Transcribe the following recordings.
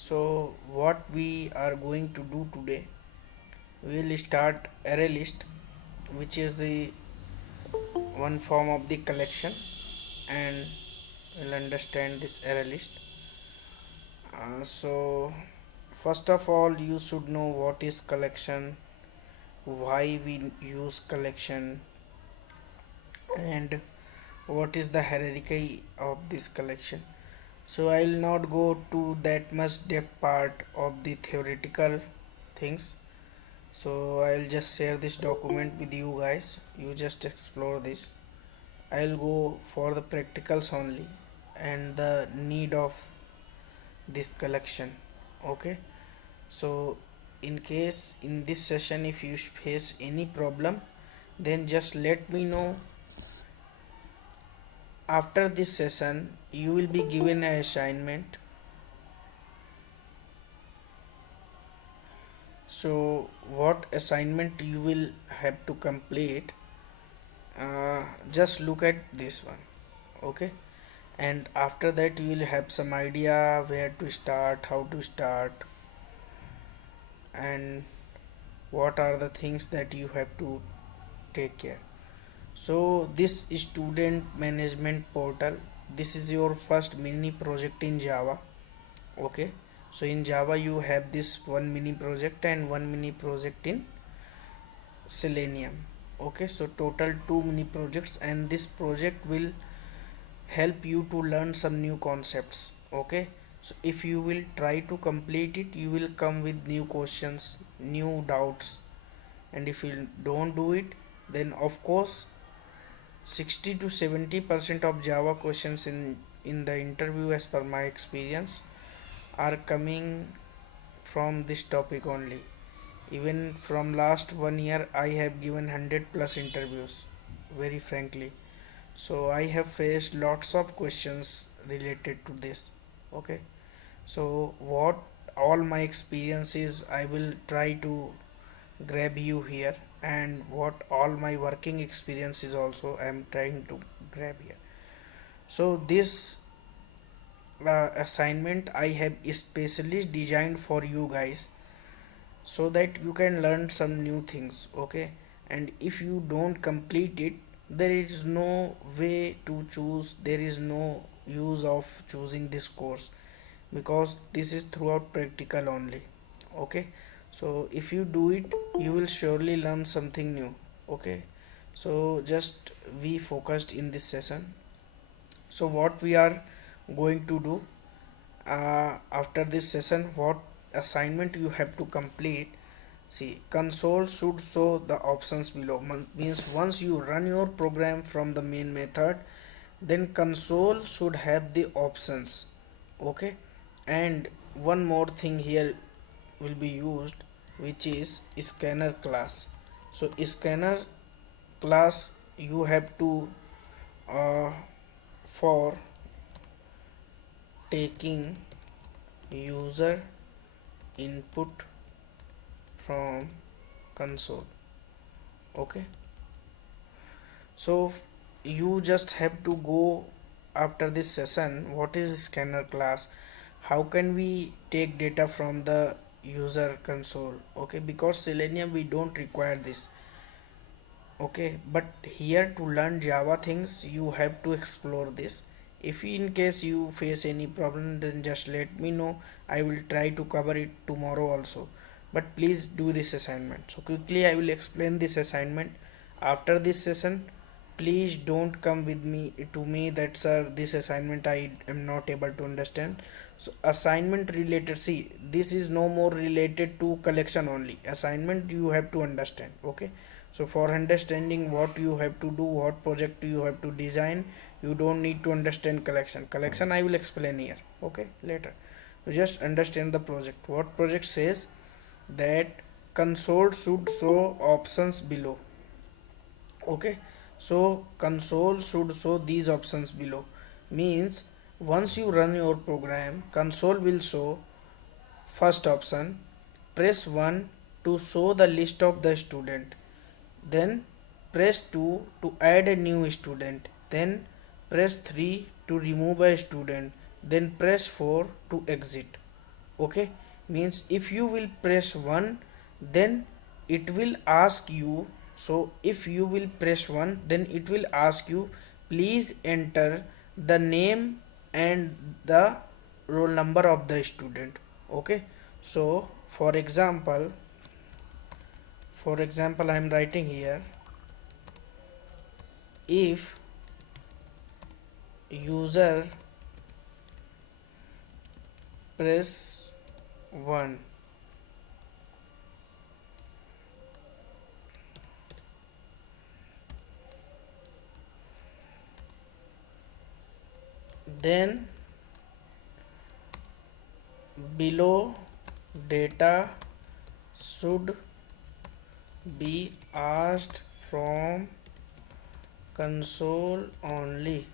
So what we are going to do today, we will start array list, which is the one form of the collection, and we'll understand this array list. So first of all, you should know what is collection, why we use collection, and what is the hierarchy of this collection. So I will not go to that much depth part of the theoretical things. So I'll just share this document with you guys. You just explore this. I'll go for the practicals only and the need of this collection. Okay. So in case in this session if you face any problem, then just let me know. After this session you will be given an assignment. So what assignment you will have to complete, just look at this one. Okay, and after that you will have some idea where to start, how to start, and what are the things that you have to take care. So this is student management portal. This is your first mini project in Java. Okay, so in Java you have this one mini project and one mini project in Selenium. Okay, so total two mini projects, and this project will help you to learn some new concepts. Okay, so if you will try to complete it, you will come with new questions, new doubts, and if you don't do it, then of course 60 to 70% of Java questions in the interview, as per my experience, are coming from this topic only. Even from last 1 year I have given 100 plus interviews, very frankly. So I have faced lots of questions related to this. Okay, so what all my experiences I will try to grab you here, and what all my working experiences also I am trying to grab here. So this assignment I have especially designed for you guys, so that you can learn some new things. Okay, and if you don't complete it, there is no way to choose, there is no use of choosing this course, because this is throughout practical only. Okay, so if you do it, you will surely learn something new. Okay, so just we focused in this session. So what we are going to do, after this session, what assignment you have to complete. See, console should show the options below. Means once you run your program from the main method, then console should have the options. Okay, and one more thing here will be used, which is scanner class. So scanner class you have to, uh, for taking user input from console. Okay, so you just have to go after this session what is scanner class, how can we take data from the user console. Okay, because Selenium we don't require this. Okay, but here to learn Java things you have to explore this. If in case you face any problem, then just let me know, I will try to cover it tomorrow also. But please do this assignment. So quickly I will explain this assignment after this session. Please don't come with me to me that sir this assignment I am not able to understand. So assignment related, see, this is no more related to collection only. Assignment you have to understand. Okay, so for understanding what you have to do, what project you have to design, you don't need to understand collection I will explain here. Okay, later. You just understand the project. What project says that console should show options below. Okay, so console should show these options below, means once you run your program, console will show first option, press 1 to show the list of the student, then press 2 to add a new student, then press 3 to remove a student, then press 4 to exit. Okay, means if you will press 1, then it will ask you. So if you will press 1, then it will ask you, please enter the name and the roll number of the student. Okay, so for example I am writing here, if user press 1, then below data should be asked from console only.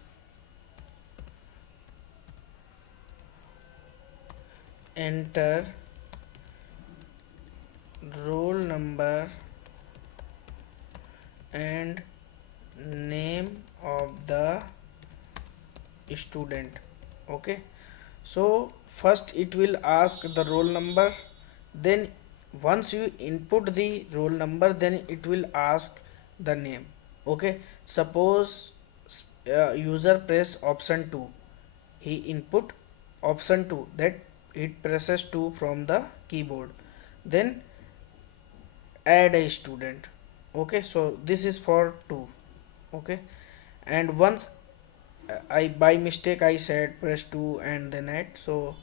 Enter roll number and name of the student. Okay, so first it will ask the roll number, then once you input the roll number, then it will ask the name. Okay, suppose user press option 2, he input option 2, that it presses 2 from the keyboard, then add a student. Okay, so this is for 2. Okay, and once I by mistake I said press 2 and then add, so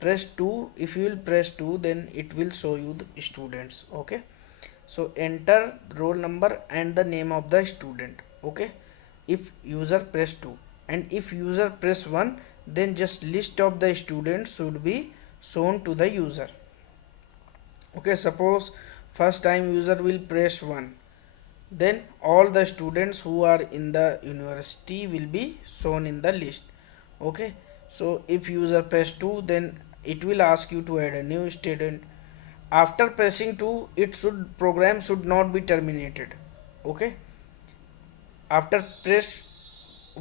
press 2, if you will press 2, then it will show you the students. Okay, so enter roll number and the name of the student. Okay, if user press 2, and if user press 1, then just list of the students should be shown to the user. Okay, suppose first time user will press 1, then all the students who are in the university will be shown in the list. Okay, so if user press 2, then it will ask you to add a new student. After pressing 2, it should program should not be terminated. Okay, after press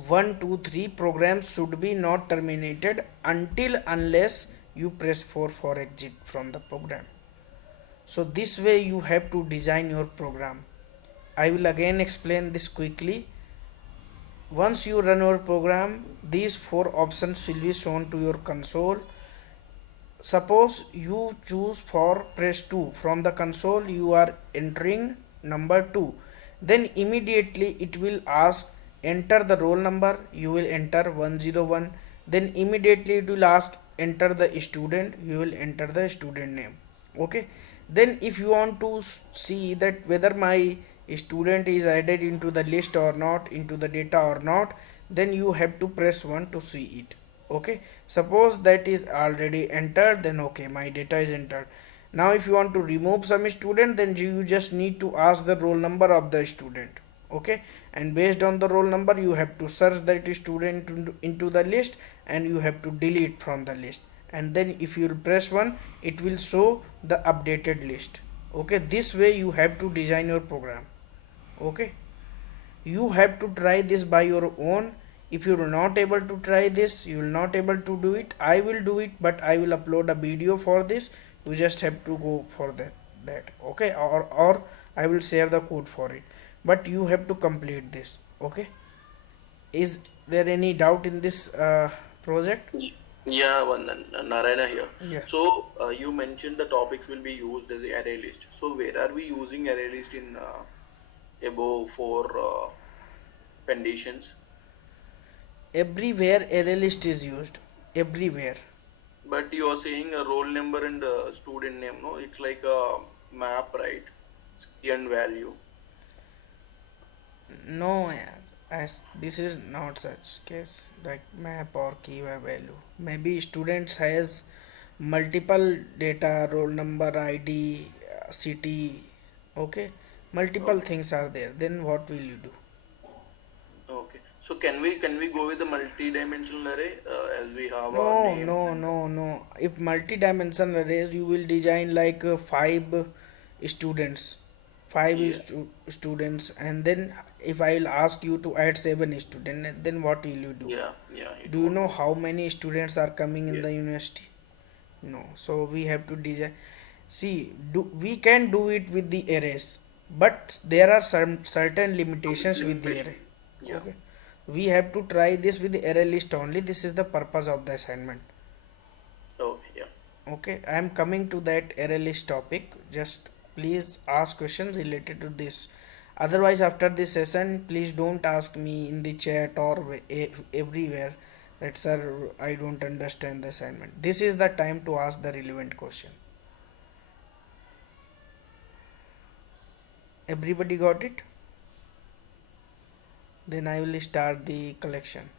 1 2 3, program should be not terminated until unless you press 4 for exit from the program. So this way you have to design your program. I will again explain this quickly. Once you run your program, these four options will be shown to your console. Suppose you choose for press 2, from the console you are entering number 2, then immediately it will ask enter the roll number, you will enter 101, then immediately it will ask enter the student, you will enter the student name. Okay, then if you want to see that whether my student is added into the list or not, into the data or not, then you have to press 1 to see it. Okay, suppose that is already entered, then okay, my data is entered. Now if you want to remove some student, then you just need to ask the roll number of the student. Okay, and based on the roll number you have to search that student into the list, and you have to delete from the list, and then if you press 1, it will show the updated list. Okay, this way you have to design your program. Okay, you have to try this by your own. If you are not able to try this, you will not able to do it, I will do it, but I will upload a video for this. You just have to go for that. Okay, or I will share the code for it, but you have to complete this. Okay, is there any doubt in this project? Yeah, Narayana here. Yeah. So you mentioned the topics will be used as a array list. So where are we using array list in above four conditions? Everywhere array list is used, everywhere. But you are saying a roll number and student name, no? It's like a map, right? Key and value. No, yaar, as this is not such case like map or keyword value. Maybe students has multiple data, roll number, id, city. Okay, multiple Okay. things are there, then what will you do? Okay. So can we go with the multi-dimensional array as we have No, our name no, and no, no. If multi-dimensional arrays, you will design like five students, five yeah, students, and then if I will ask you to add seven students, then what will you do? yeah, yeah. It Do you won't know work. how many students are coming in Yeah. the university? No, so we have to design. See, we can do it with the arrays, but there are some certain limitations with the Limitation. array. Yeah. Okay, we have to try this with the array list only. This is the purpose of the assignment. Okay. Yeah. Okay, I am coming to that array list topic. Just please ask questions related to this. Otherwise, after this session, please don't ask me in the chat or everywhere that sir, I don't understand the assignment. This is the time to ask the relevant question. Everybody got it? Then I will start the collection.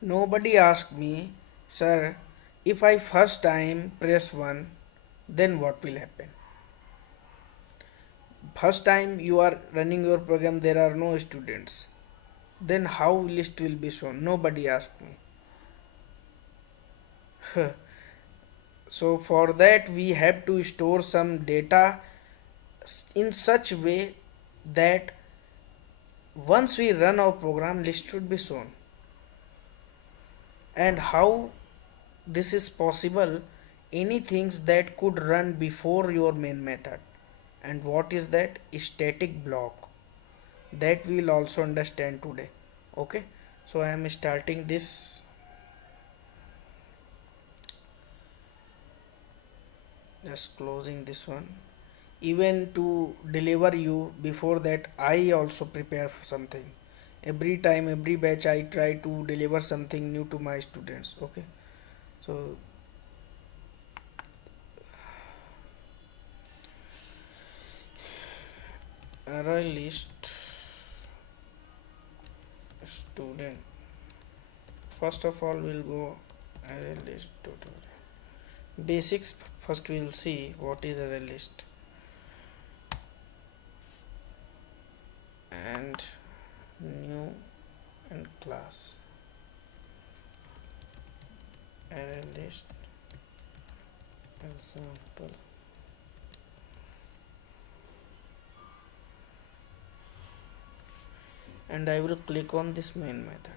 Nobody asked me, sir, if I first time press 1, then what will happen? First time you are running your program, there are no students. Then how list will be shown? Nobody asked me. So for that we have to store some data in such way that once we run our program, list should be shown. And how this is possible? Any things that could run before your main method. And what is that? Static block. That we'll also understand today. Okay, so I am starting this. Just closing this one. Even to deliver you, before that I also prepare for something. Every time, every batch, I try to deliver something new to my students. Okay, so array list student. First of all, we'll go array list tutorial. Basics. First we'll see what is array list. And new and class array list example. And I will click on this main method.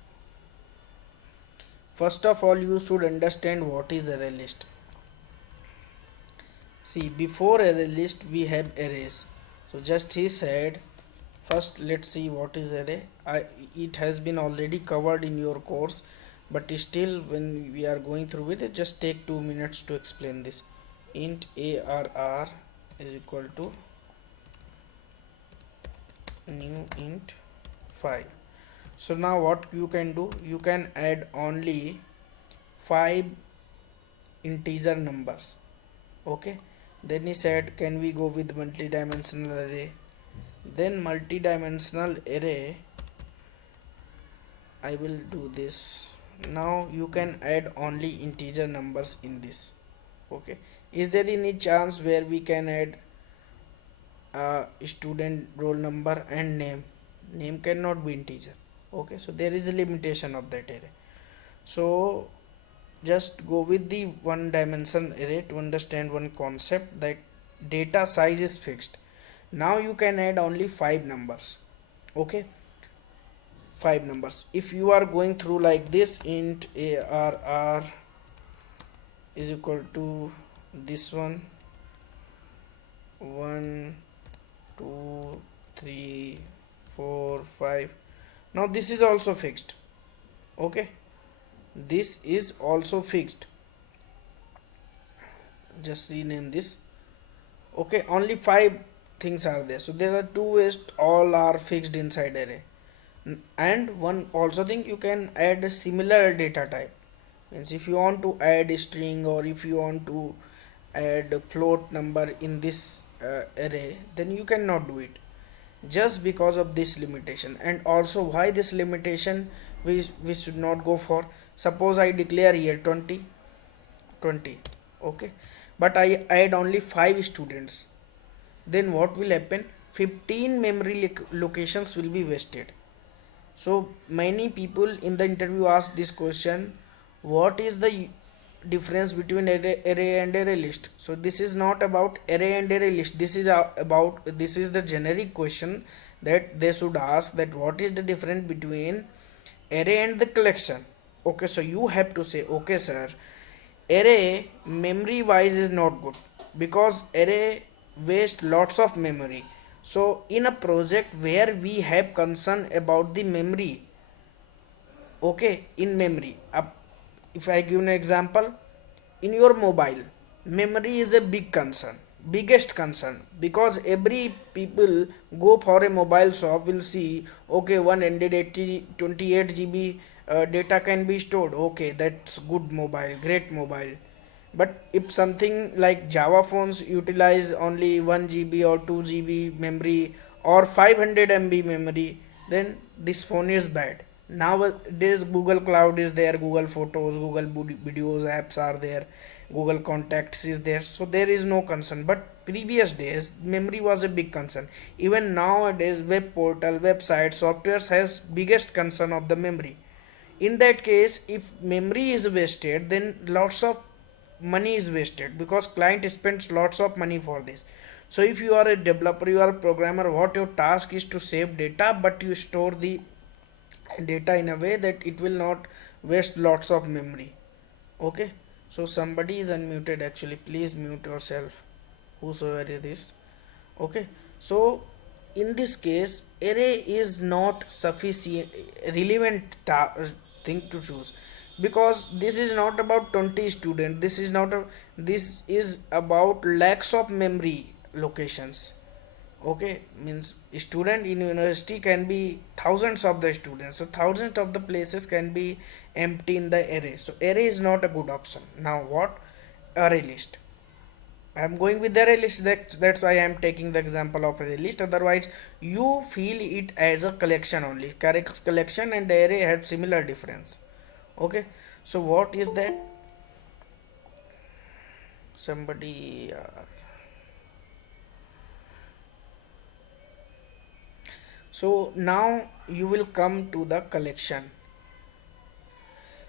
First of all, you should understand what is array list. See, before array list we have arrays. So just he said, first let's see what is array. It has been already covered in your course, but still when we are going through with it, just take 2 minutes to explain this. Int arr is equal to new int 5. So now what you can do, you can add only 5 integer numbers. Okay, then he said, can we go with multi-dimensional array? Then multi-dimensional array, I will do this. Now you can add only integer numbers in this. Okay, is there any chance where we can add student roll number and name cannot be integer? Okay, so there is a limitation of that array. So just go with the one dimension array to understand one concept, that data size is fixed. Now you can add only 5 numbers. Okay, 5 numbers. If you are going through like this, int arr is equal to this one, 1 2 3 4 5. Now this is also fixed. Okay, this is also fixed. Just rename this. Okay, only 5 things are there, so there are 2 ways, all are fixed inside array. And one also thing, you can add a similar data type. Means if you want to add a string, or if you want to add a float number in this array, then you cannot do it, just because of this limitation. And also, why this limitation we should not go for? Suppose I declare here 20. Okay, but I add only 5 students, then what will happen? 15 memory locations will be wasted. So many people in the interview ask this question, what is the difference between array and array list? So this is not about array and array list, this is about, this is the generic question that they should ask, that what is the difference between array and the collection. Okay, so you have to say, okay sir, array memory wise is not good because array waste lots of memory. So in a project where we have concern about the memory, okay, in memory, if I give an example, in your mobile, memory is a big concern, biggest concern, because every people go for a mobile shop will see, okay, 180 28 GB data can be stored, okay, that's good mobile, great mobile. But if something like Java phones utilize only 1 GB or 2 GB memory or 500 MB memory, then this phone is bad. Nowadays, Google Cloud is there, Google Photos, Google Videos apps are there, Google Contacts is there, so there is no concern. But previous days, memory was a big concern. Even nowadays, web portal, website, softwares has biggest concern of the memory. In that case, if memory is wasted, then lots of money is wasted because client spends lots of money for this. So if you are a developer, you are a programmer, what your task is to save data, but you store the data in a way that it will not waste lots of memory. Okay, so somebody is unmuted, actually please mute yourself, whosoever it is. Okay, so in this case array is not sufficient relevant thing to choose, because this is not about 20 student, this is not a, this is about lakhs of memory locations. Okay, means student in university can be thousands of the students, so thousands of the places can be empty in the array, so array is not a good option. Now what, array list, I am going with the array list, that's why I am taking the example of array list. Otherwise you feel it as a collection only. Correct, collection and array have similar difference. Okay, so what is that, somebody so now you will come to the collection.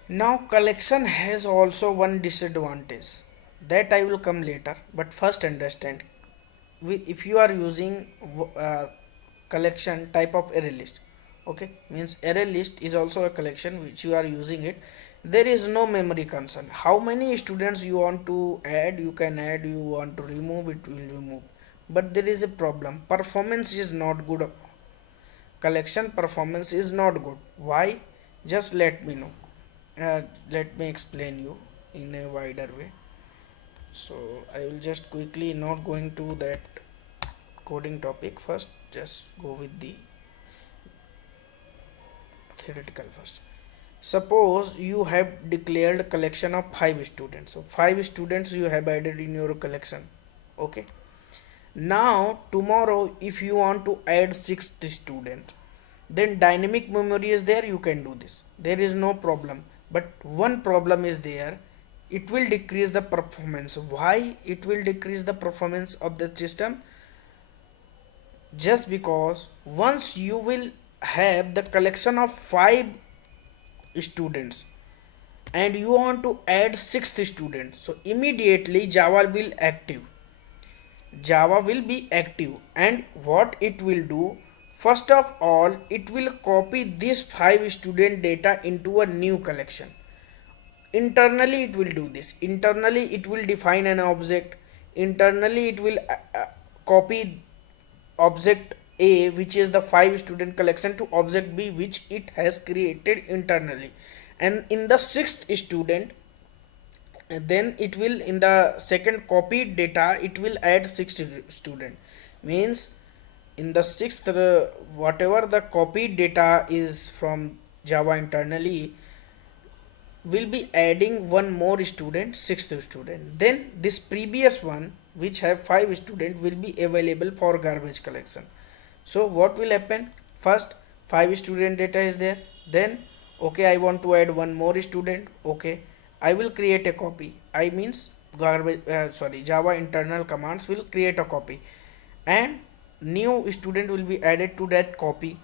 Now collection has also one disadvantage, that I will come later, but first understand, if you are using collection type of array list, okay, means array list is also a collection which you are using it, there is no memory concern. How many students you want to add, you can add, you want to remove, it will remove. But there is a problem, performance is not good, collection performance is not good. Why? Just let me know, let me explain you in a wider way. So I will just quickly, not going to that coding topic first, just go with the theoretical first. Suppose you have declared collection of 5 students, so 5 students you have added in your collection. Okay, now tomorrow if you want to add 6th student, then dynamic memory is there, you can do this, there is no problem. But one problem is there, it will decrease the performance. Why it will decrease the performance of the system? Just because once you will have the collection of 5 students and you want to add 6th student, so immediately Java will be active, and what it will do, first of all it will copy this 5 student data into a new collection. Internally it will do this, internally it will define an object, internally it will copy object A, which is the 5 student collection, to object B, which it has created internally, and in the 6th student, then it will, in the second copied data, it will add 6th student. Means in the 6th whatever the copied data is from Java internally, will be adding one more student, 6th student, then this previous one which have 5 student will be available for garbage collection. So what will happen, first 5 student data is there, then okay, I want to add one more student, okay, I will create a copy, I means garbage Java internal commands will create a copy, and new student will be added to that copy,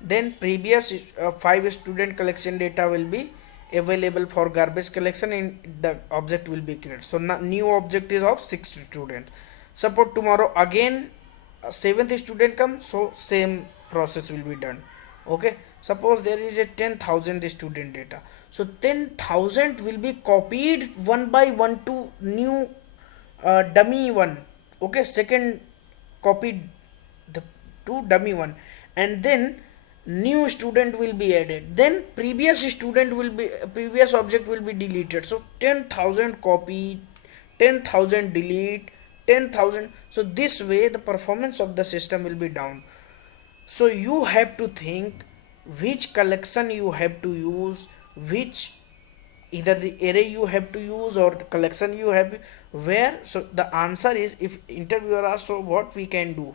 then previous 5 student collection data will be available for garbage collection and the object will be created. So now new object is of 6th student. Suppose tomorrow again 7th student comes, so same process will be done. Okay, Suppose there is a 10,000 student data, so 10,000 will be copied one by one to new dummy one. Okay, second copied the to dummy one, and then new student will be added, then previous object will be deleted. So 10,000 copy, 10,000 delete, 10,000. So this way the performance of the system will be down. So you have to think which collection you have to use, which either the array you have to use or the collection you have where. So the answer is, if interviewer asks, so what we can do,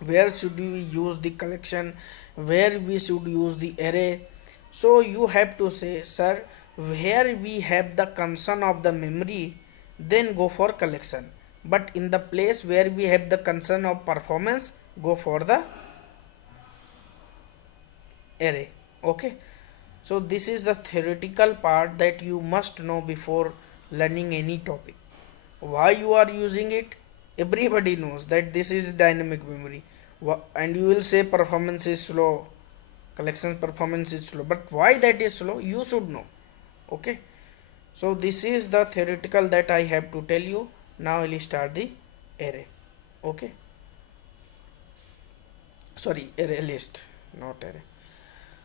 where should we use the collection, where we should use the array. So you have to say, sir, where we have the concern of the memory, then go for collection, but in the place where we have the concern of performance, go for the array. Okay, so this is the theoretical part that you must know before learning any topic. Why you are using it, everybody knows that this is dynamic memory. And you will say performance is slow, collection performance is slow, but why that is slow you should know. Okay, so this is the theoretical that I have to tell you. Now I will start the array. Okay, sorry, array list, not array.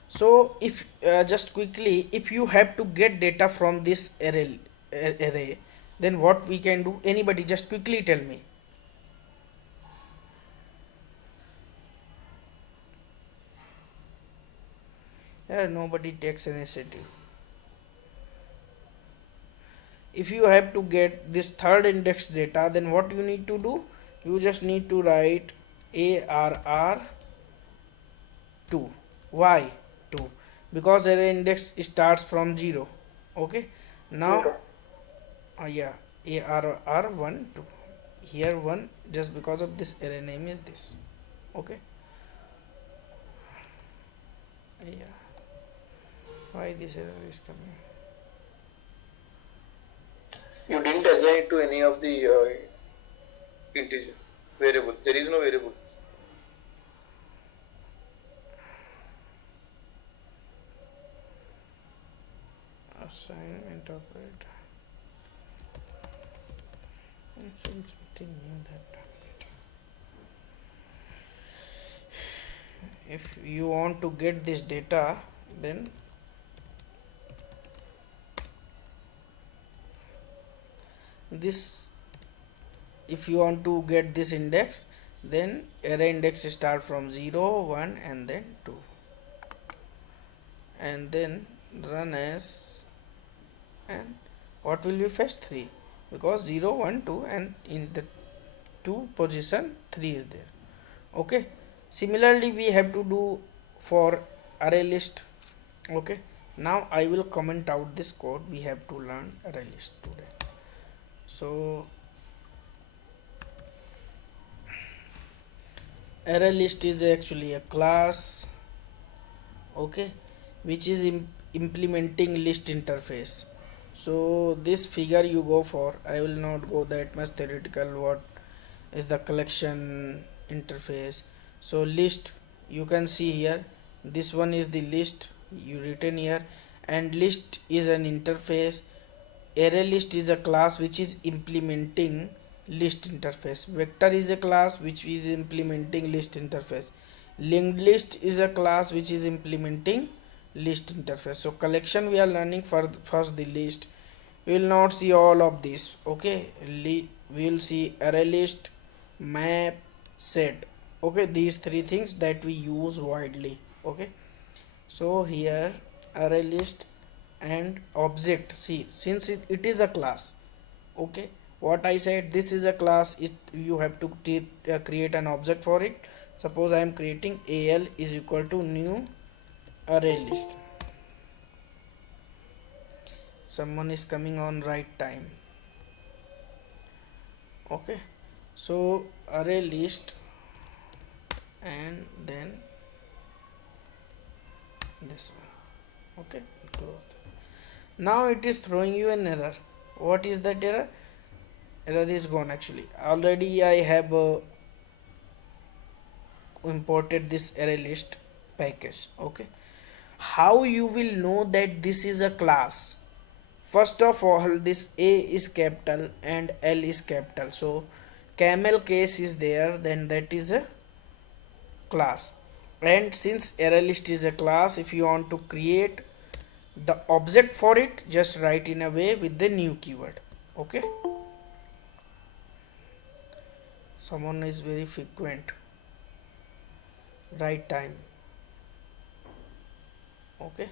So if just quickly, if you have to get data from this array, then what we can do, anybody just quickly tell me. Nobody takes initiative. If you have to get this third index data, then what you need to do, you just need to write arr2. Why 2? Because array index starts from 0. Okay, now yeah, arr1 2, here 1, just because of this array name is this. Okay, yeah, why this error is coming. You didn't assign it to any of the integer variable. There is no variable. Assignment operator, something new that if you want to get this data, then this, if you want to get this index, then array index start from 0 1 and then 2, and then run as, and what will be fetch 3, because 0 1 2 and in the 2 position 3 is there. Okay, similarly we have to do for array list. Okay, now I will comment out this code we have to learn array list today. So array list is actually a class, okay, which is implementing list interface. So this figure you go for, I will not go that much theoretical what is the collection interface. So list, you can see here, this one is the list you written here, and list is an interface. Array list is a class which is implementing list interface. Vector is a class which is implementing list interface. Linked list is a class which is implementing list interface. So collection we are learning for first the list. We will not see all of this. Okay, we will see array list, map, set. Okay, these three things that we use widely. Okay, so here array list and object, see, since it is a class. Okay, what I said, this is a class, it you have to create an object for it. Suppose I am creating al is equal to new array list. Someone is coming on right time. Okay, so array list, and then this one. Okay, close. Now it is throwing you an error. What is that error? Error is gone. Actually already I have imported this array list package. Okay, how you will know that this is a class? First of all, this A is capital and L is capital, so camel case is there, then that is a class. And since array list is a class, if you want to create the object for it, just write in a way with the new keyword. Okay, someone is very frequent, right time. Okay,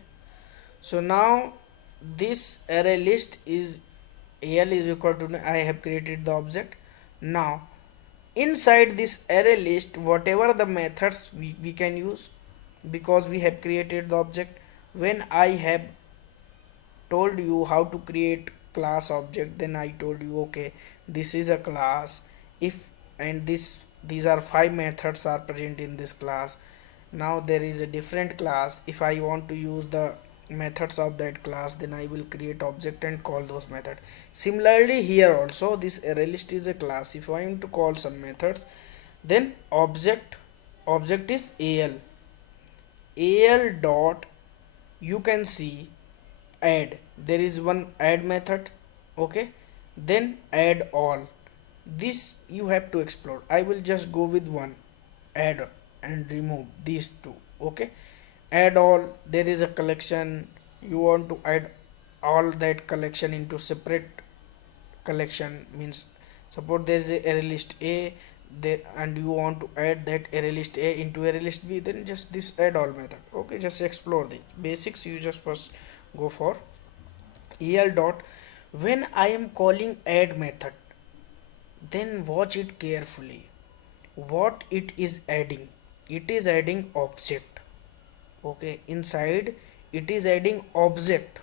so now this array list is al is equal to, I have created the object. Now inside this array list, whatever the methods we can use, because we have created the object. When I have told you how to create class object, then I told you, okay, this is a class. If and this these are five methods are present in this class. Now there is a different class. If I want to use the methods of that class, then I will create object and call those methods. Similarly here also, this array list is a class. If I want to call some methods, then object is al dot, you can see, add, there is one add method. Okay, then add all. This you have to explore. I will just go with one, add, and remove these two. Okay, add all, there is a collection, you want to add all that collection into separate collection. Means suppose there is a array list A there, and you want to add that array list A into array list B, then just this add all method. Okay, just explore the basics. You just first go for el dot. When I am calling add method, then watch it carefully. What it is adding, it is adding object. Okay, inside it is adding object.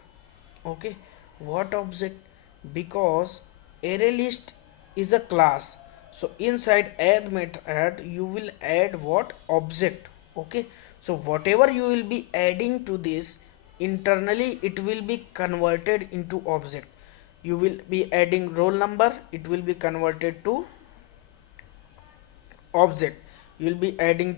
Okay, what object? Because array list is a class, so inside add method you will add what? Object. Okay, so whatever you will be adding to this, internally it will be converted into object. You will be adding roll number, it will be converted to object. You will be adding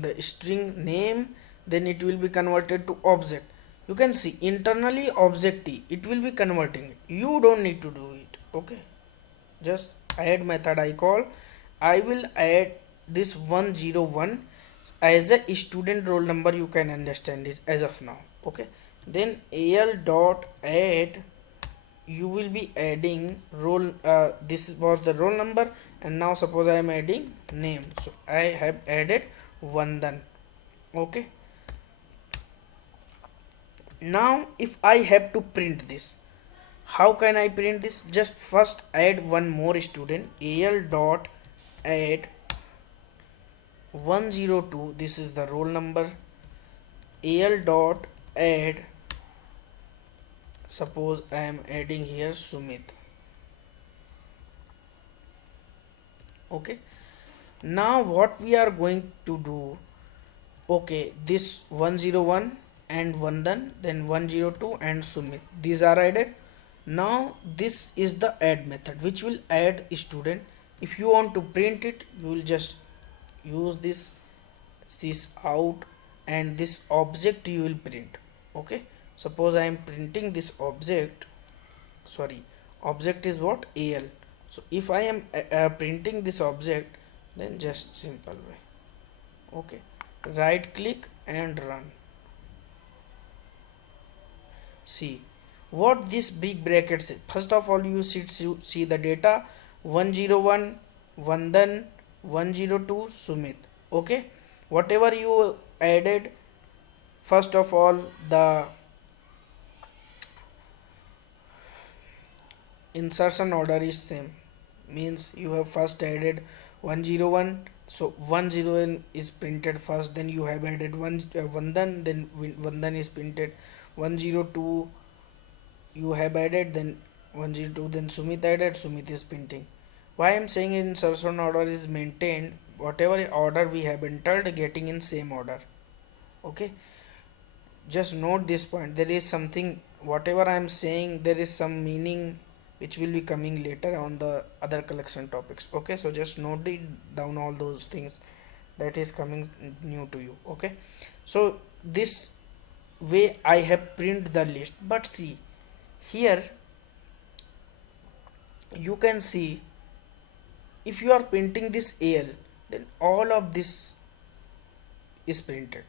the string name, then it will be converted to object. You can see internally object t, it will be converting it. You don't need to do it. Okay, just add method I call. I will add this 101 as a student roll number. You can understand this as of now. Okay, then al dot add, you will be adding roll, this was the roll number, and now suppose I am adding name, so I have added Vandan. Okay, now if I have to print this, how can I print this? Just first add one more student, al dot add 102, this is the roll number. Al dot add, suppose I am adding here Sumit. Okay, now what we are going to do, okay, this 101 and Vandan, then 102 and Sumit, these are added. Now this is the add method which will add student. If you want to print it, you will just use this out, and this object you will print. Okay, suppose I am printing this object, sorry, object is what? Al. So if I am printing this object, then just simple way. Okay, right click and run. See what this big bracket says. First of all, you should see the data: 101 Vandan, 102 Sumit. Okay, whatever you added, first of all the insertion order is same. Means you have first added 101, so 101 is printed first, then you have added Vandan, then Vandan is printed. 102 you have added, then 102, then Sumit added, Sumit is printing. Why I am saying insertion order is maintained, whatever order we have entered, getting in same order. Okay, just note this point. There is something, whatever I am saying, there is some meaning which will be coming later on the other collection topics. Okay, so just note it down, all those things that is coming new to you. Okay, so this way I have print the list. But see, here you can see, if you are printing this AL, then all of this is printed.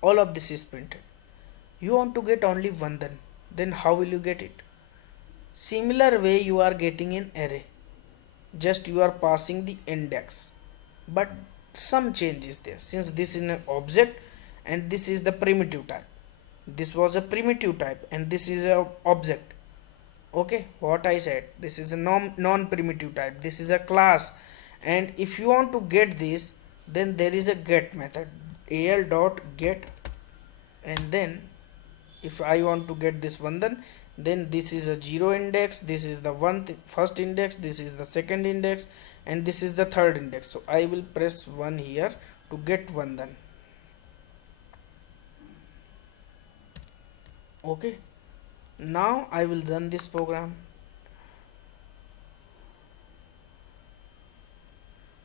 All of this is printed. You want to get only one, then how will you get it? Similar way you are getting in array, just you are passing the index, but some change is there, since this is an object and this is the primitive type. This was a primitive type and this is a object. Okay, what I said, this is a non primitive type, this is a class. And if you want to get this, then there is a get method, al dot get. And then if I want to get this one, then this is a 0 index, this is the first index, this is the second index, and this is the third index. So I will press 1 here to get one. Okay, now I will run this program.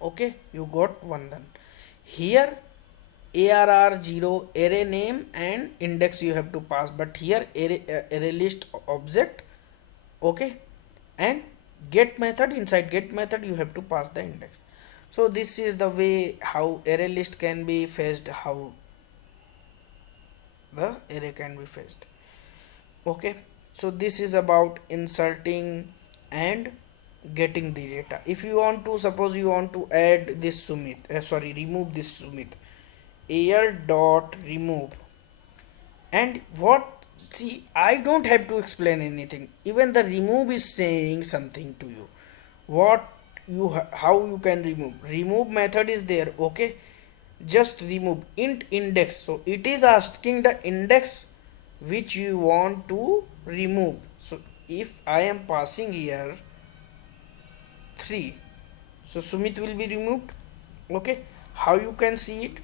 Okay, you got one. Here arr0 array name and index you have to pass, but here array list object. Okay, and get method, inside get method you have to pass the index. So this is the way how array list can be fetched, how the array can be fetched. Okay, so this is about inserting and getting the data. If you want to, suppose you want to add this Sumit, remove this Sumit, al dot remove. And what, see, I don't have to explain anything, even the remove is saying something to you, what how you can remove method is there. Okay, just remove int index, so it is asking the index which you want to remove. So if I am passing here 3, so Sumit will be removed. Okay, how you can see it?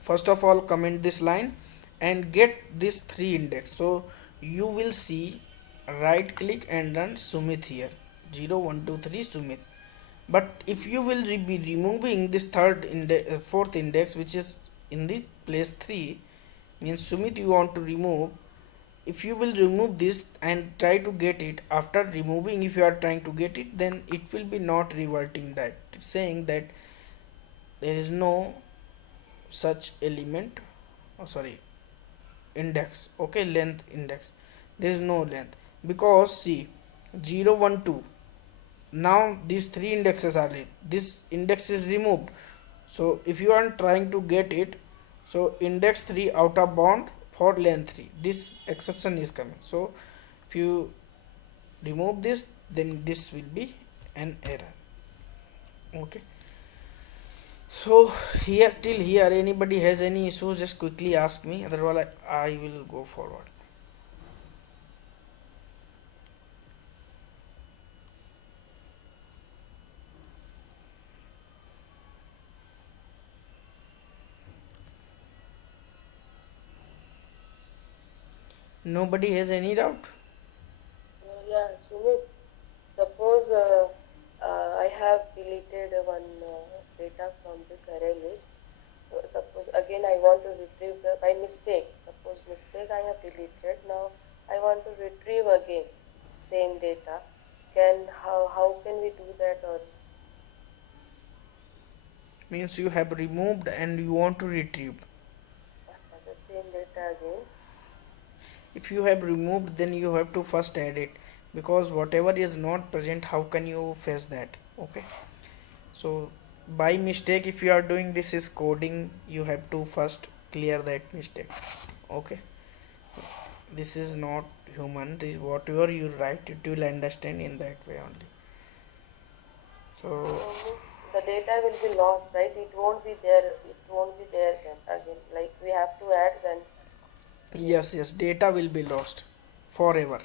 First of all, comment this line and get this 3 index. So you will see, right click and run Sumit here, 0 1 2 3 Sumit. But if you will be removing this fourth index, which is in the place 3, means Sumit you want to remove. If you will remove this and try to get it, after removing, if you are trying to get it, then it will be not reverting that, saying that there is no such element, index. Okay, length index, there is no length, because see, 0 1 2, now these 3 indexes are it, this index is removed. So if you are trying to get it, so index 3 out of bound for length 3, this exception is coming. So if you remove this, then this will be an error. Okay, so here, till here, anybody has any issues, just quickly ask me, otherwise I will go forward. Nobody has any doubt? Yeah, Sumit, suppose I have deleted one data from this array list. So suppose again I want to retrieve the, by mistake, suppose mistake I have deleted, now I want to retrieve again same data. How can we do that? Or Means you have removed and you want to retrieve. the same data again? If you have removed, then you have to first add it, because whatever is not present, how can you fetch that? Okay, so by mistake, if you are doing this is coding, you have to first clear that mistake. Okay, this is not human, this whatever you write, it will understand in that way only. So So means the data will be lost, right? It won't be there. It won't be there then again. Like we have to add then. yes, data will be lost forever.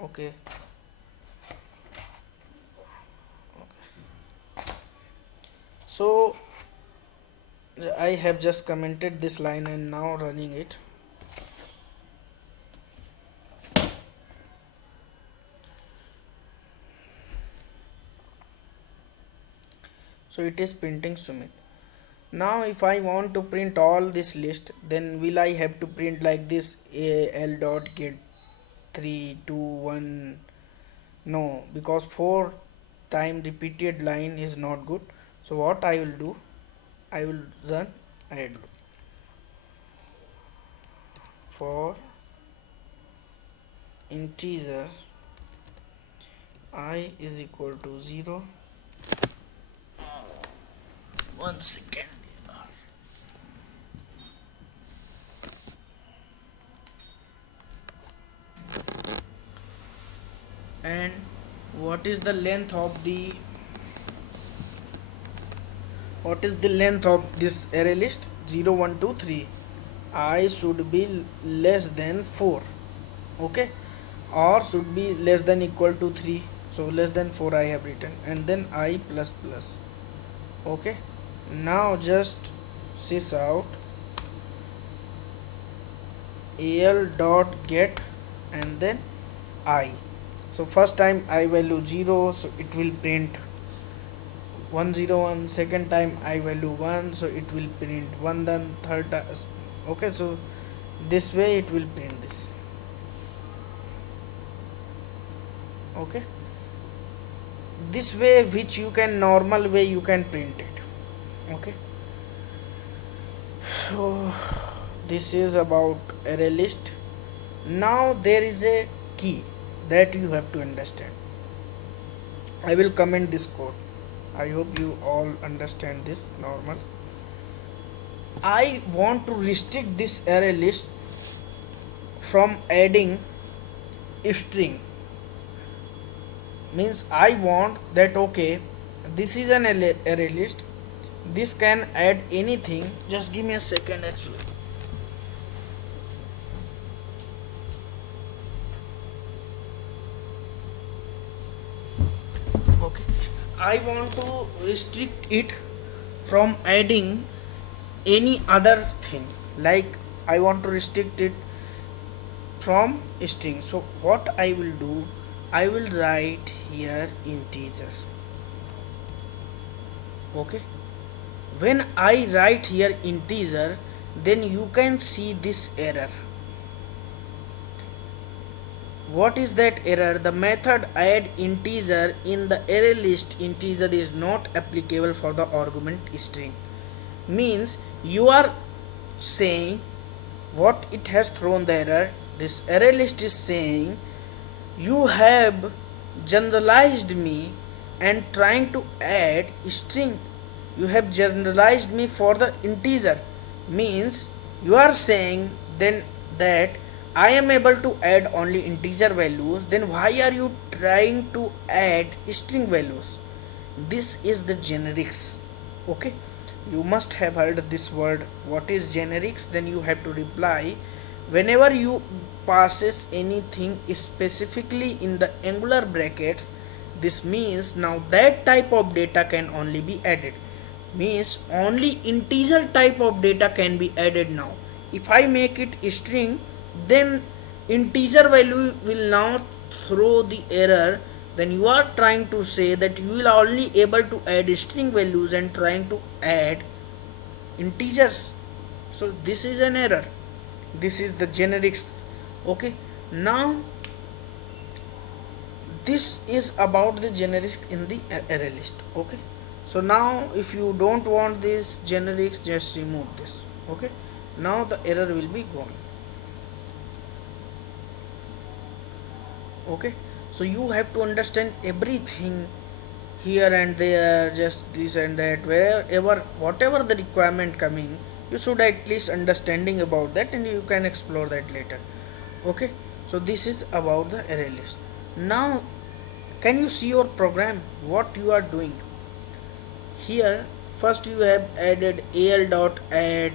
Okay, so I have just commented this line and now running it. So it is printing Sumit. Now if I want to print all this list, then will I have to print like this, al dot get 3 2 1? No, because 4 time repeated line is not good. So what I will do, I will run add loop for integer I is equal to 0. 1 second. And what is the length of the this array list? 0 1 2 3. I should be less than 4, okay, or should be less than equal to 3. So less than 4 I have written, and then I plus plus. Okay, now just sys out al dot get and then I. So first time I value 0, so it will print 101. Second time I value 1, so it will print 1. Then third time, okay, so this way it will print this. Okay, this way, which you can normal way you can print it. Okay, so this is about array list. Now there is a key that you have to understand. I will comment this code. I hope you all understand this normal. I want to restrict this array list from adding a string. Means I want that, okay, this is an array list, this can add anything. Just give me a second actually. Okay, I want to restrict it from adding any other thing, like I want to restrict it from string. So what I will do, I will write here integer. Okay, when I write here integer, then you can see this error. What is that error? The method add integer in the array list integer is not applicable for the argument string. Means you are saying what it has thrown the error. This array list is saying you have generalized me and trying to add string. You have generalized me for the integer. Means you are saying then that I am able to add only integer values, then why are you trying to add string values? This is the generics. Okay, you must have heard this word, what is generics. Then you have to reply whenever you passes anything specifically in the angular brackets. This means now that type of data can only be added. Means only integer type of data can be added. Now if I make it string, then integer value will now throw the error. Then you are trying to say that you will only able to add string values and trying to add integers. So this is an error. This is the generics. Okay, now this is about the generics in the array list. Okay, so now if you don't want this generics, just remove this. Okay, now the error will be gone. Okay, so you have to understand everything here and there, just this and that, wherever whatever the requirement coming, you should at least understanding about that, and you can explore that later. Okay, so this is about the array list. Now can you see your program, what you are doing here? First you have added al dot add,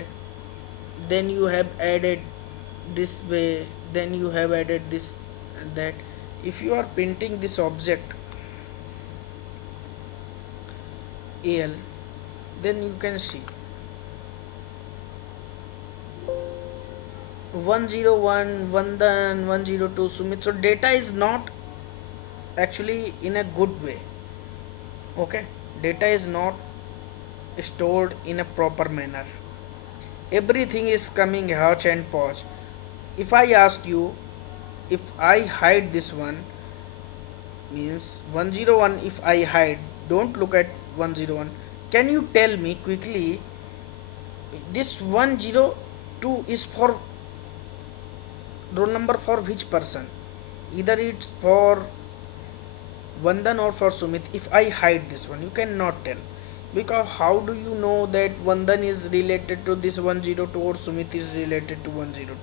then you have added this way, then you have added this and that. If you are printing this object al, then you can see 101 Vandan, 102 Sumit. So data is not actually in a good way. Okay, data is not stored in a proper manner. Everything is coming hatch and pause. If I ask you, if I hide this one, means 101, if I hide, don't look at 101. Can you tell me quickly this 102 is for roll number for which person? Either it's for Vandan or for Sumit. If I hide this one, you cannot tell. Because how do you know that Vandan is related to this 102 or Sumit is related to 102?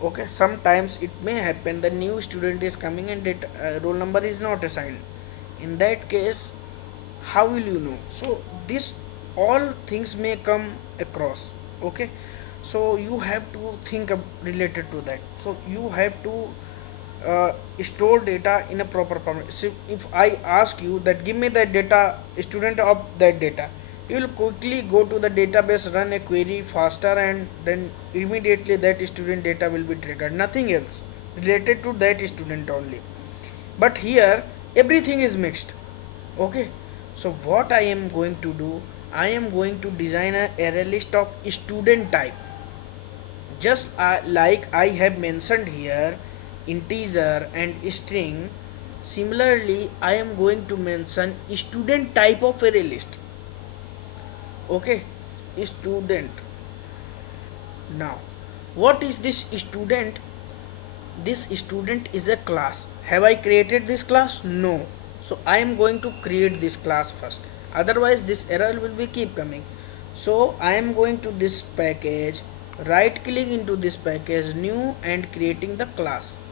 Okay, sometimes it may happen the new student is coming and that roll number is not assigned. In that case, how will you know? So this all things may come across. Okay, so you have to think related to that. So you have to store data in a proper format. So if I ask you that give me the data student of that data, you will quickly go to the database, run a query faster, and then immediately that student data will be triggered. Nothing else related to that student only. But here everything is mixed. Okay, so what I am going to do, I am going to design a array list of student type, just like I have mentioned here, integer and string. Similarly, I am going to mention student type of array list. Okay, student. Now, what is this student? This student is a class. Have I created this class? No. So I am going to create this class first. Otherwise, this error will be keep coming. So I am going to this package, right click into this package, new, and creating the class.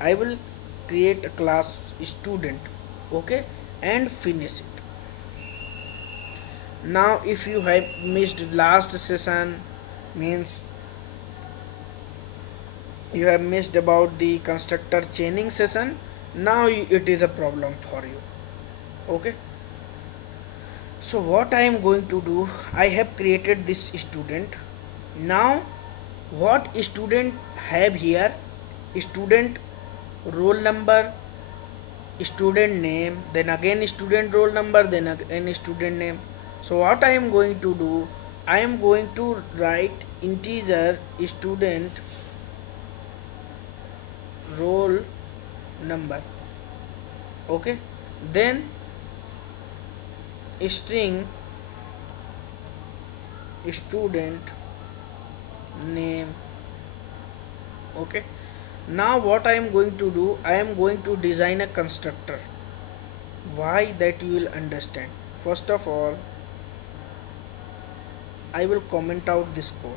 I will create a class student. Okay, and finish it. Now if you have missed last session, means you have missed about the constructor chaining session, now it is a problem for you. Okay, so what I am going to do, I have created this student. Now what student have here? Student roll number, student name, then again student roll number, then again student name. So what I am going to do, I am going to write integer student roll number. Okay, then string student name. Okay, now what I am going to do, I am going to design a constructor. Why, that you will understand. First of all, I will comment out this code.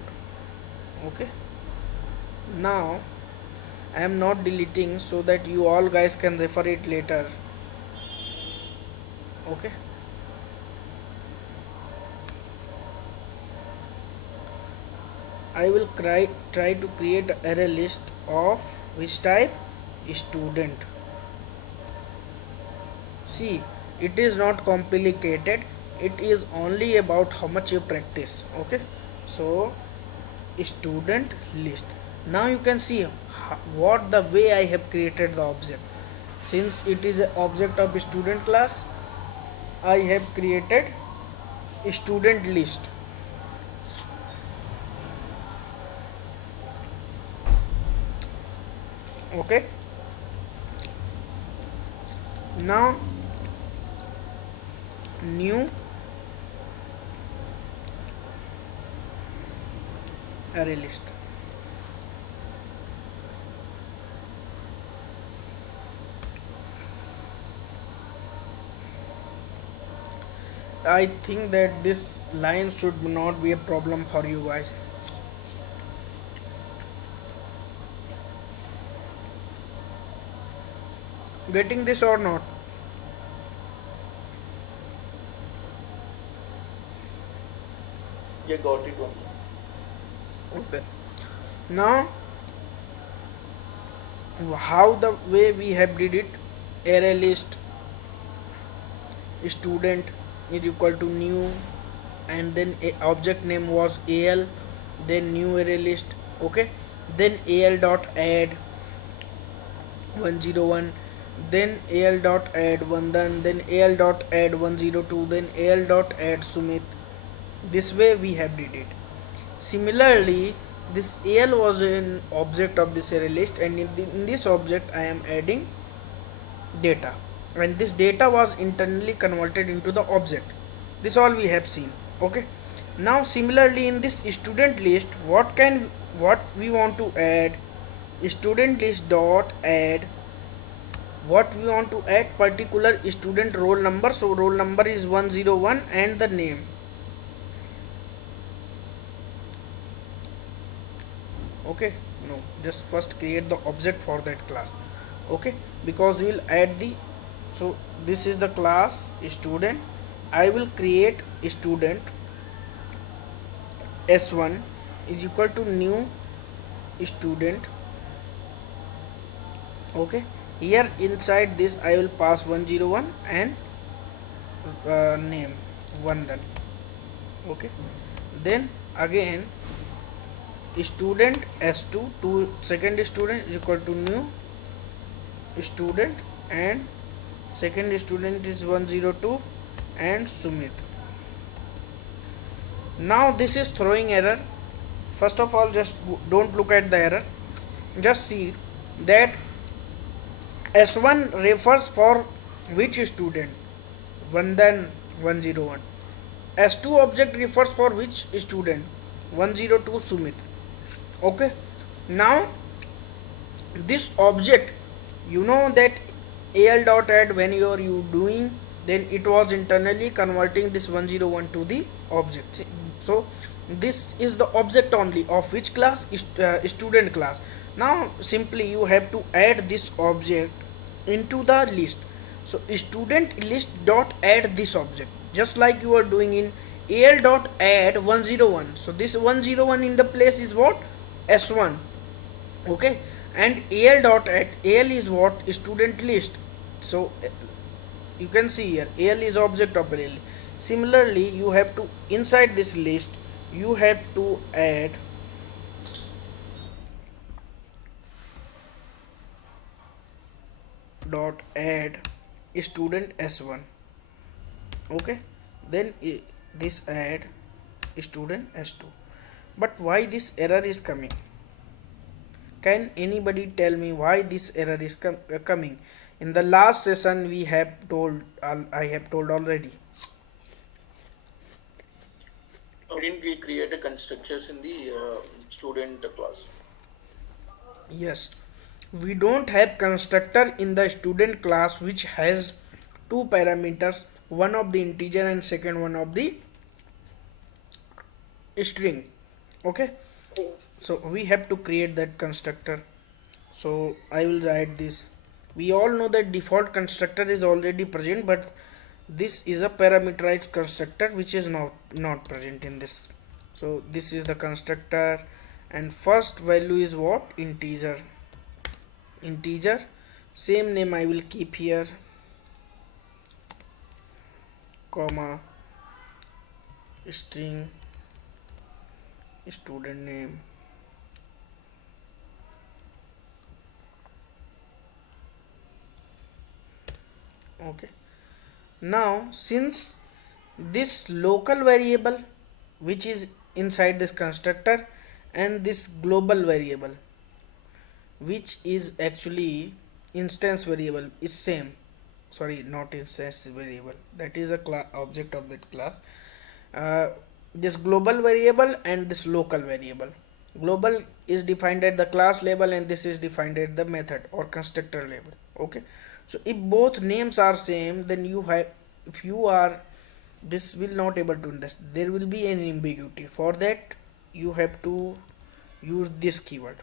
Okay, now I am not deleting so that you all guys can refer it later. Okay, I will try to create array list of which type? Student. See, it is not complicated, it is only about how much you practice. Okay, so student list. Now you can see what the way I have created the object. Since it is an object of student class, I have created student list. Okay, now new array list. I think that this line should not be a problem for you guys. Getting this or not? Yeah, got it one. Okay, now how the way we have did it, array list student is equal to new, and then a object name was al, then new array list. Okay, then al dot add 101, then al dot add Vandan, then al dot add 102, then al dot add Sumit. This way we have did it. Similarly, this al was an object of this array list, and in this object I am adding data, and this data was internally converted into the object. This all we have seen. Okay, now similarly in this student list, what we want to add, student list dot add, what we want to add, particular student roll number. So roll number is 101 and the name. Okay, no, just first create the object for that class. Okay, because we will add the, so this is the class student. I will create student s1 is equal to new student. Okay, here inside this I will pass 101 and name 1 then. Okay, then again student s2 to second student is equal to new student, and second student is 102 and Sumit. Now this is throwing error. First of all, just don't look at the error, just see that s1 refers for which student, Vandan 101. s2 object refers for which student, 102 Sumit. Okay, now this object, you know that al dot add, when you doing, then it was internally converting this 101 to the object. So this is the object only of which class, student class. Now simply you have to add this object into the list. So student list dot add this object, just like you are doing in al dot add 101. So this 101 in the place is what, s1. Okay, and al dot add, al is what, student list. So you can see here al is object of array. Similarly, you have to, inside this list you have to add dot add student s1. Okay, then this add student s2. But why this error is coming? Can anybody tell me why this error is coming? In the last session we have told, I have told already. Didn't we create a constructors in the student class? Yes, we don't have constructor in the student class which has two parameters, one of the integer and second one of the string. Okay, so we have to create that constructor. So I will write this. We all know that default constructor is already present, but this is a parameterized constructor which is not present in this. So this is the constructor, and first value is what, integer. Same name I will keep here, comma, string, student name. Okay, now since this local variable which is inside this constructor and this global variable which is actually instance variable is same, sorry, not instance variable, that is a object of that class. This global variable and this local variable, global is defined at the class level and this is defined at the method or constructor level. Okay, so if both names are same, then you have, if you are, this will not able to understand, there will be an ambiguity. For that you have to use this keyword.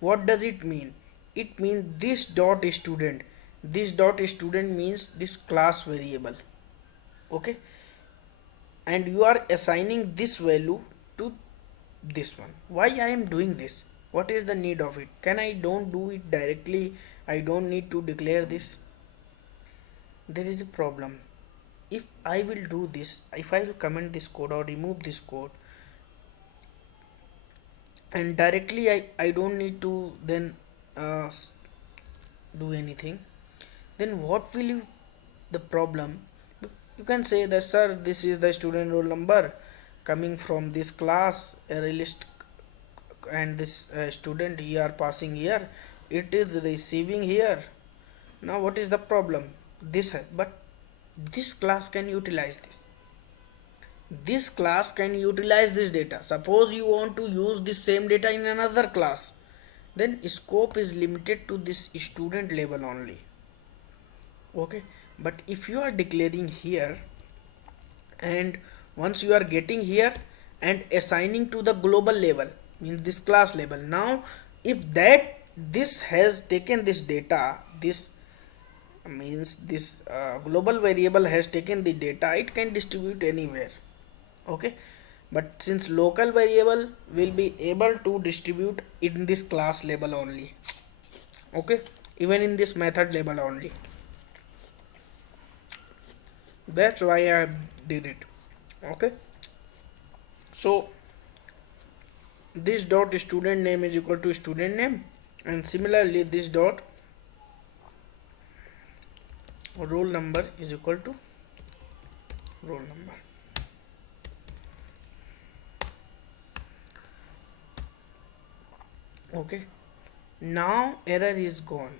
What does it mean? It means this dot student means this class variable. Okay, and you are assigning this value to this one. Why I am doing this? What is the need of it? Can I don't do it directly? I don't need to declare this. There is a problem. If I will do this, if I will comment this code or remove this code, and directly I don't need to then uh, do anything. Then what will you the problem? You can say that, sir, this is the student roll number coming from this class array list, and this student here passing here, it is receiving here. Now what is the problem? But this class can utilize this class can utilize this data. Suppose you want to use this same data in another class, then scope is limited to this student label only. Okay, but if you are declaring here, and once you are getting here and assigning to the global label, means this class label, now if that this has taken this data, this means this global variable has taken the data, it can distribute anywhere. Okay, but since local variable will be able to distribute in this class label only. Okay, even in this method label only. That's why I did it. Okay, so this dot student name is equal to student name, and similarly this dot roll number is equal to roll number. Okay, now error is gone,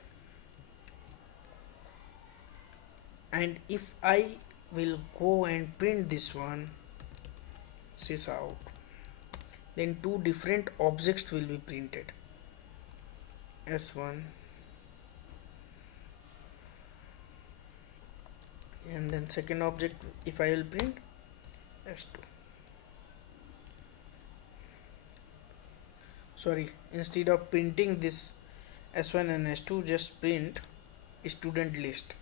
and if I will go and print this one, sys out, then two different objects will be printed, s1, and then second object if I will print s2. Sorry, instead of printing this s1 and s2, just print student list,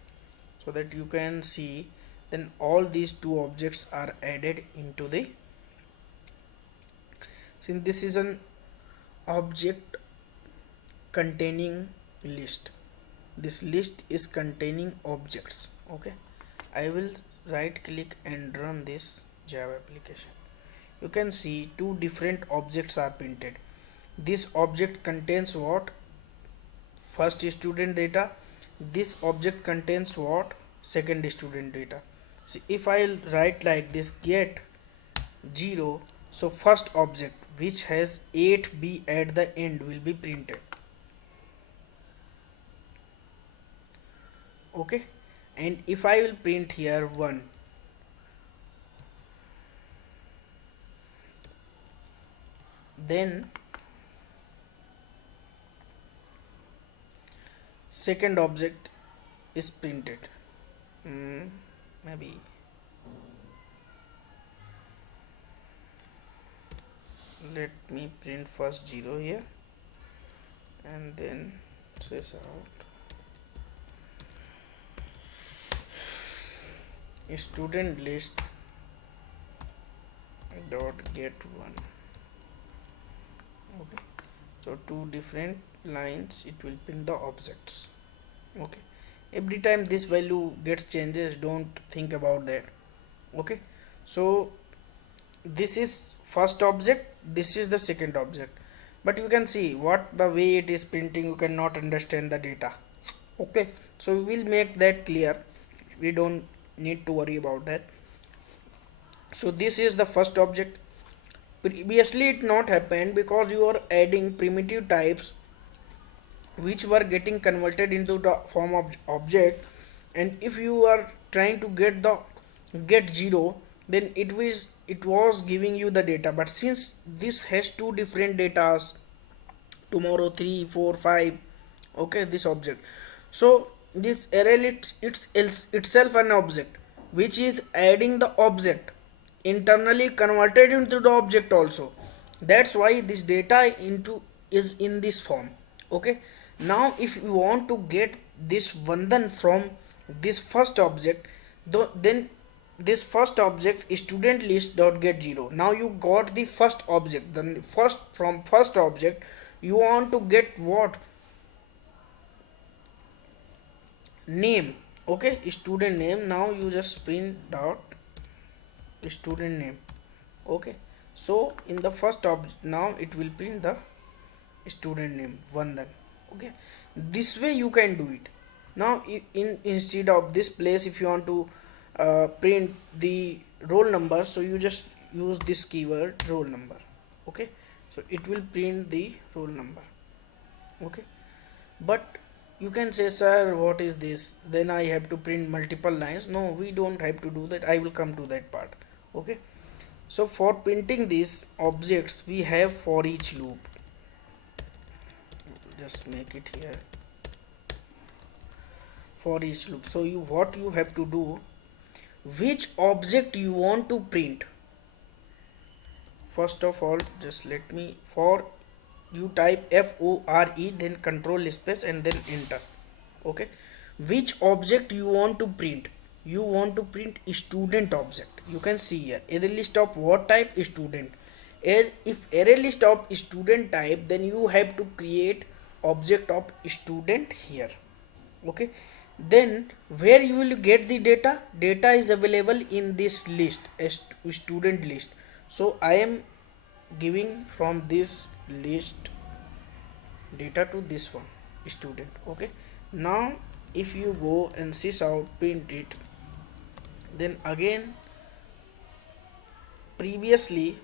so that you can see then all these two objects are added into the, since this is an object containing list, this list is containing objects. Okay, I will right click and run this Java application. You can see two different objects are printed. This object contains what? First student data. This object contains what? Second student data. See, if I write like this, get 0, so first object which has 8b at the end will be printed. Okay, and if I will print here 1, then second object is printed. Maybe let me print first 0 here, and then sys out student list dot get 1. Okay, so two different lines it will print the objects. Okay, every time this value gets changes, don't think about that. Okay, so this is first object, this is the second object, but you can see what the way it is printing, you cannot understand the data. Okay, so we will make that clear, we don't need to worry about that. So this is the first object. Previously it not happened because you are adding primitive types which were getting converted into the form of object, and if you are trying to get 0, then it was giving you the data. But since this has two different datas, tomorrow 3 4 5, okay, this object, so this array list it's itself an object which is adding the object internally converted into the object also. That's why this data into is in this form. Okay, now if you want to get this Vandan from this first object, then this first object student list dot get 0. Now you got the first object, then first object you want to get what? Name. Okay, student name. Now you just print dot student name. Okay, So in the first object, now it will print the student name Vandan. Okay, this way you can do it. Now in instead of this place, if you want to print the roll number, so you just use this keyword roll number. Okay, so it will print the roll number. Okay, but you can say, sir, what is this, then I have to print multiple lines. No, we don't have to do that, I will come to that part. Okay, so for printing these objects we have for each loop. Just make it here, for each loop. So you, what you have to do, which object you want to print. First of all, just let me, for you type FORE, then control space and then enter. Okay, which object you want to print. You want to print student object. You can see here array list of what type, student. If array list of student type, then you have to create object of student here. Okay, then where you will get the data, data is available in this list, a student list. So I am giving from this list data to this one, student. Okay, now if you go and sys out print it, then again previously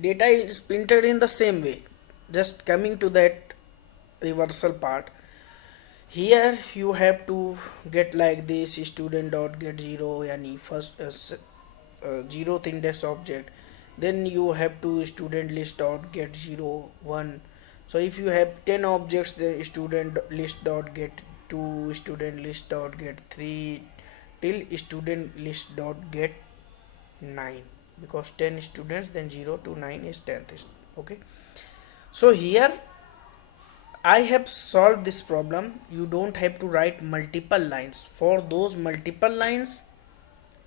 data is printed in the same way. Just coming to that reversal part, here you have to get like this student dot get 0, yani first 0th index object. Then you have to student list dot get 0 1. So if you have 10 objects, then student list dot get 2, student list dot get 3, till student list dot get 9, because 10 students, then 0 to 9 is 10th. Okay, so here I have solved this problem. You don't have to write multiple lines. For those multiple lines,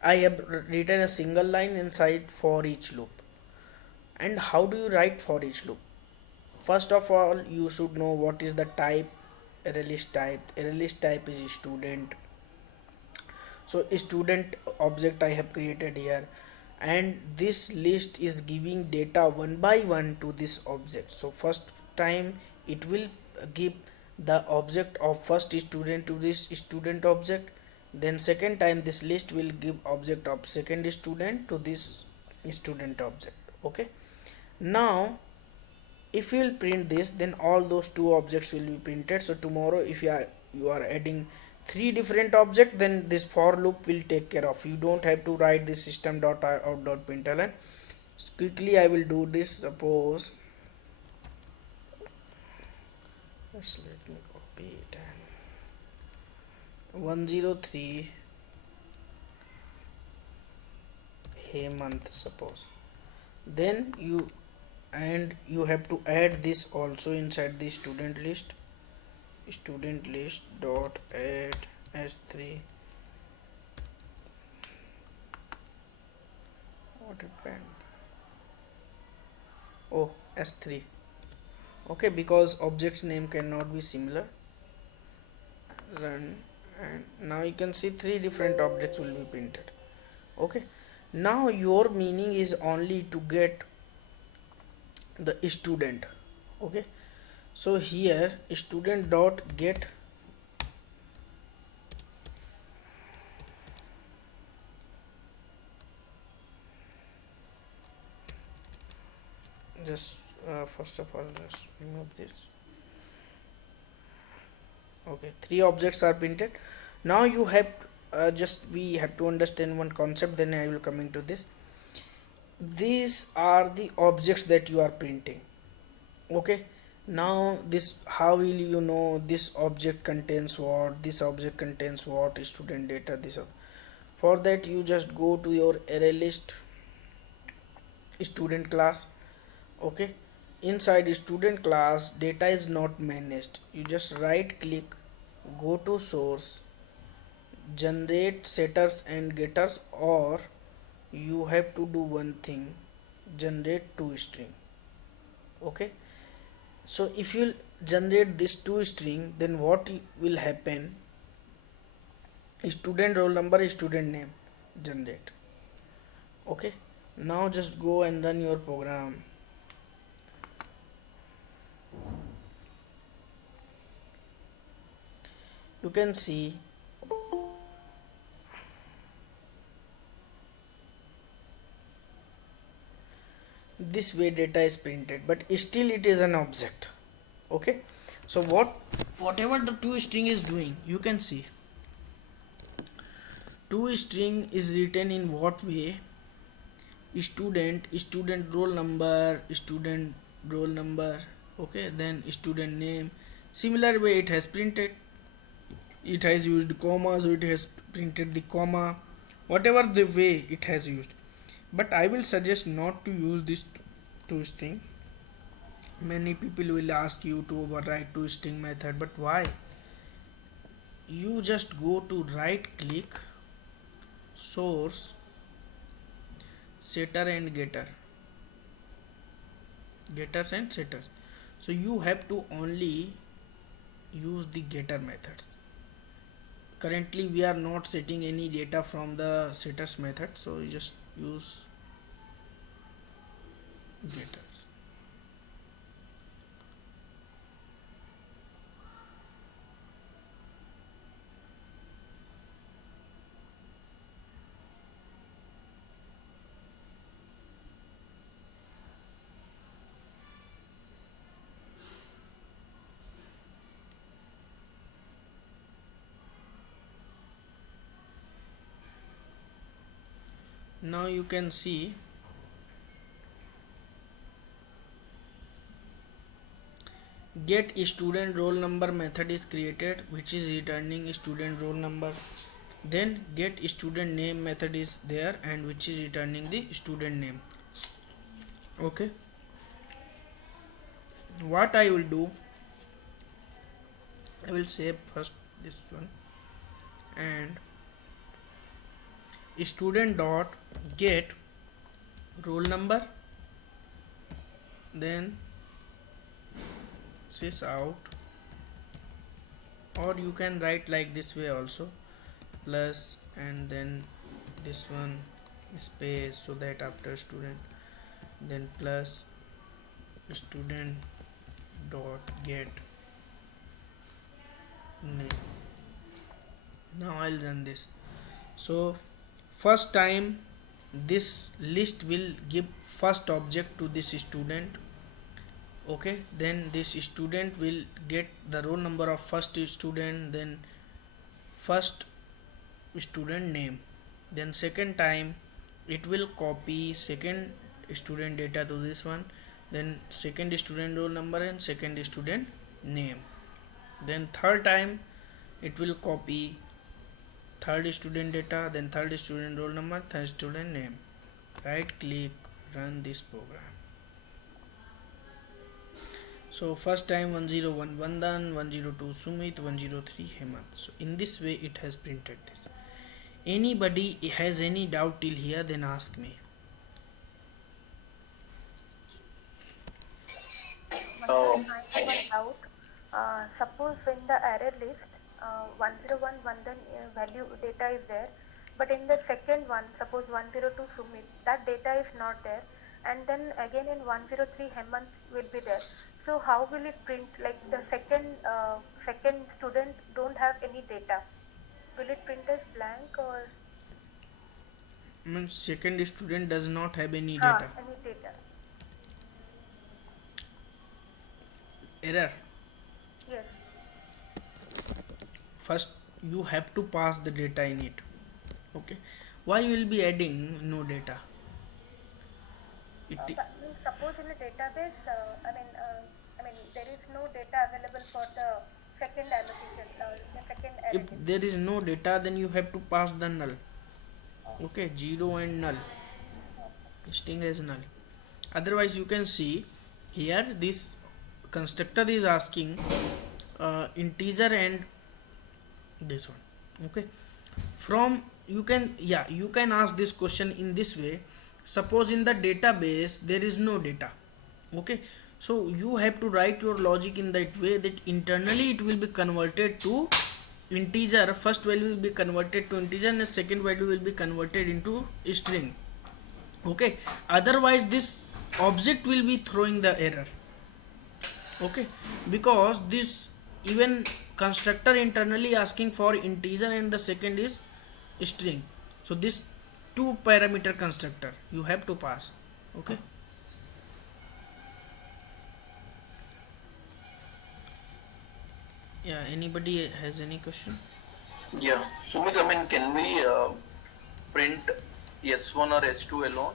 I have written a single line inside for each loop. And how do you write for each loop? First of all, you should know what is the type, array list type. Array list type is student. So student object I have created here, and this list is giving data one by one to this object. So first time it will give the object of first student to this student object, then second time this list will give object of second student to this student object. Okay, now if you will print this, then all those two objects will be printed. So tomorrow if you are adding three different objects, then this for loop will take care of. You don't have to write this system dot out dot println. Quickly I will do this. Suppose, just let me copy it, and 103 Hemant, suppose. Then you, and you have to add this also inside the student list dot add s3. What happened? Oh, s3. Okay, because object name cannot be similar. Run, and now you can see three different objects will be printed. Okay, now your meaning is only to get the student. Okay, so here student dot get, just first of all just remove this. Okay, three objects are printed. Now you have just we have to understand one concept, then I will coming to this. These are the objects that you are printing. Okay, now this, how will you know this object contains what, this object contains what, student data, this. For that you just go to your array list student class. Okay, inside student class data is not managed. You just right click, go to source, generate setters and getters, or you have to do one thing, generate toString. Okay, so if you generate this toString, then what will happen, student roll number, student name. generate. Okay, now just go and run your program. You can see this way data is printed, but still it is an object. Okay, so whatever the toString is doing, you can see toString is written in what way: student roll number, okay, then student name. Similar way it has printed, it has used comma, so it has printed the comma, whatever the way it has used. But I will suggest not to use this toString. Many people will ask you to override toString method, but why? You just go to right click, source, setter and getters and setters. So you have to only use the getter methods. Currently we are not setting any data from the setters method, so you just use getters. Now you can see get student roll number method is created, which is returning student roll number. Then get student name method is there, and which is returning the student name. Okay, what I will do, I will save first this one, and student dot get roll number, then sys out, or you can write like this way also, plus, and then this one space, so that after student, then plus student dot get name. Now I'll run this. So first time this list will give first object to this student. Okay, then this student will get the roll number of first student, then first student name. Then second time it will copy second student data to this one, then second student roll number and second student name. Then third time it will copy third student data, then third student roll number, third student name. Right click, run this program. So first time 101 Vandan, 102 Sumit, 103 Hemant. So in this way it has printed this. Anybody has any doubt till here, then ask me. Uh, I have one doubt. Suppose in the array list, 101 Vandan value data is there, but in the second one, suppose 102 Sumit, that data is not there, and then again in 103 Hemant will be there. So how will it print? Like the second student don't have any data. Will it print as blank or Means second student does not have any data. any data? Error. Yes. First you have to pass the data in it. Okay, why you will be adding no data? It But suppose in a database, I mean, there is no data available for the second allocation, the second array if list. there is no data, then you have to pass the null. Okay, 0 and null, string as null. Otherwise you can see here this constructor is asking integer and this one. Okay, from you can ask this question in this way. Suppose in the database there is no data. Okay, so you have to write your logic in that way that internally it will be converted to integer, first value will be converted to integer and the second value will be converted into string. Okay, otherwise this object will be throwing the error. Okay, because this even constructor internally asking for integer and the second is string, so this two parameter constructor you have to pass. Okay, yeah, anybody has any question? Yeah. Sumit, I mean, can we print S1 or S2 alone,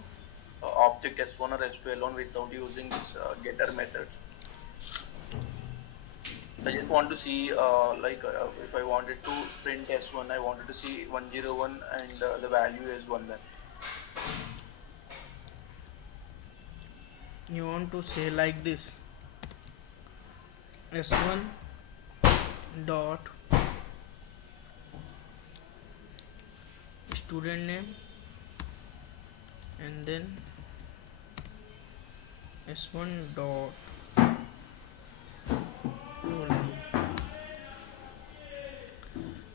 object S1 or S2 alone without using this getter methods? I just want to see, if I wanted to print S1, I wanted to see 101 and the value is 1 then. You want to say like this: s1 dot student name and then s1 dot roll number.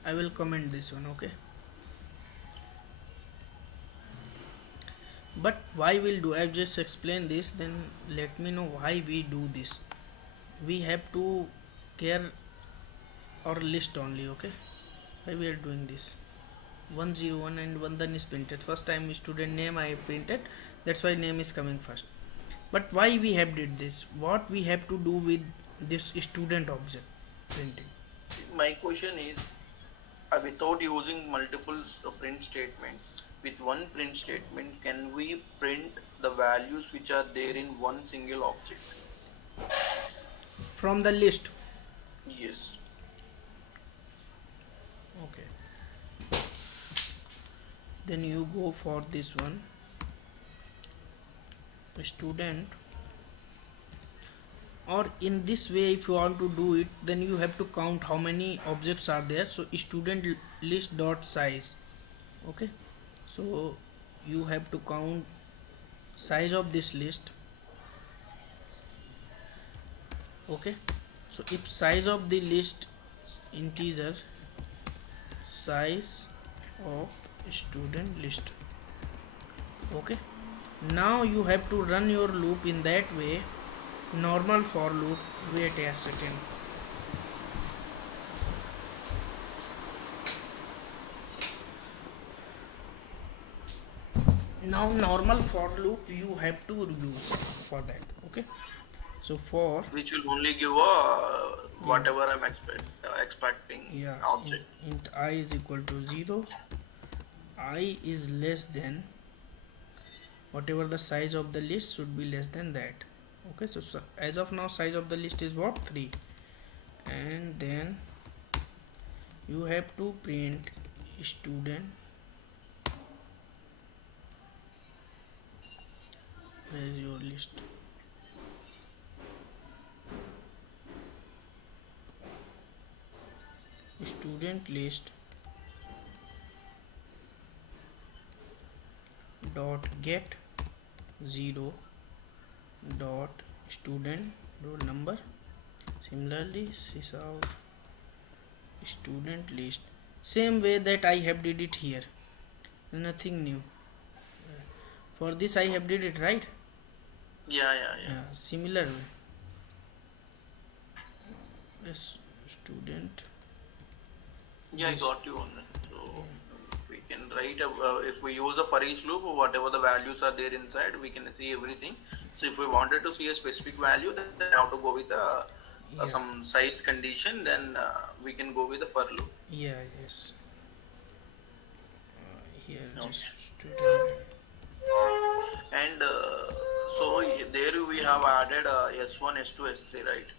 I will comment this one. Okay, but why we'll do, I've just explained this, then let me know why we do this. We have to care our list only. Okay, why we are doing this? 101 and 1 then is printed. First time student name I printed, that's why name is coming first. But why we have did this? What we have to do with this student object printing? My question is, without using multiple print statements, with one print statement, can we print the values which are there in one single object? From the list. Yes. Okay, then you go for this one, student, or in this way if you want to do it, then you have to count how many objects are there. So student list dot size. Okay, so you have to count size of this list. Okay, so if size of the list integer, size of student list. Okay, now you have to run your loop in that way, normal for loop. Wait a second. Now normal for loop you have to use for that. Okay, so for Which will only give whatever I'm expecting yeah, object. int I is equal to 0, I is less than whatever the size of the list should be less than that. Okay, so as of now size of the list is what, 3, and then you have to print student. Where is your list? Student list dot get 0 dot student roll number. Similarly sys out student list, same way that I have did it here, nothing new. For this I have did it, right? Yeah. Similar way. Yes, student. Yeah, I Yes. got you on that. So we can write if we use a for each loop, whatever the values are there inside, we can see everything. So if we wanted to see a specific value, then we have to go with Yeah. some size condition. Then we can go with the for loop. Yeah, yes. Here Okay. just student. And so there we have added S1, S2, S3, right?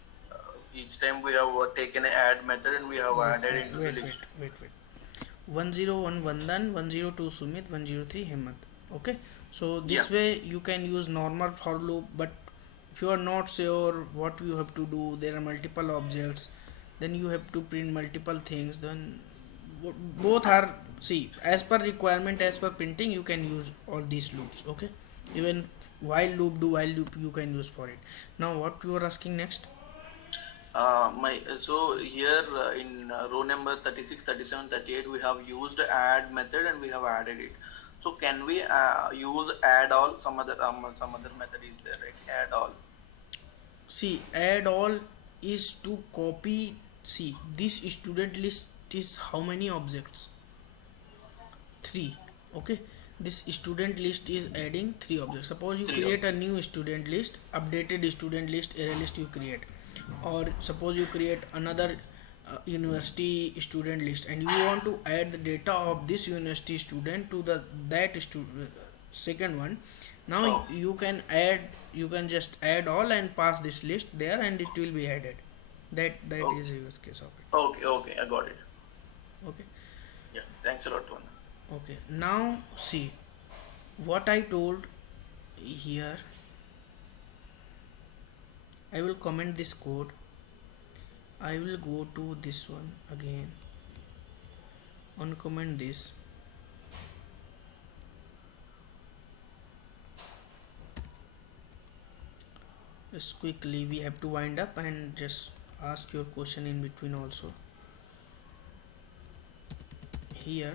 Each time we have taken an add method and we have added into the list. Wait. 101 Vandan, 102 Sumit, 103 Hemant. Okay, so this Yeah. way you can use normal for loop, but if you are not sure what you have to do, there are multiple objects, then you have to print multiple things. Then both are, see, as per requirement, as per printing, you can use all these loops. Okay, even while loop, do while loop you can use for it. Now what you are asking next? My so here in row number 36, 37, 38, we have used add method and we have added it. So can we use add all? Some other method is there, right? Add all. See, add all is to copy. See, this student list is how many objects? 3. Okay, this student list is adding 3 objects. Suppose you Three create a objects. new student list, updated student list, array list you create, or suppose you create another university student list and you want to add the data of this university student to the second one. Now Oh, you can add, you can just add all and pass this list there and it will be added. That okay, is a use case of okay, okay. I got it. it. Okay. Yeah. Thanks a lot, Tony. Okay, now see what I told here. I will comment this code. I will go to this one again, uncomment this. Just quickly we have to wind up and just ask your question in between also. Here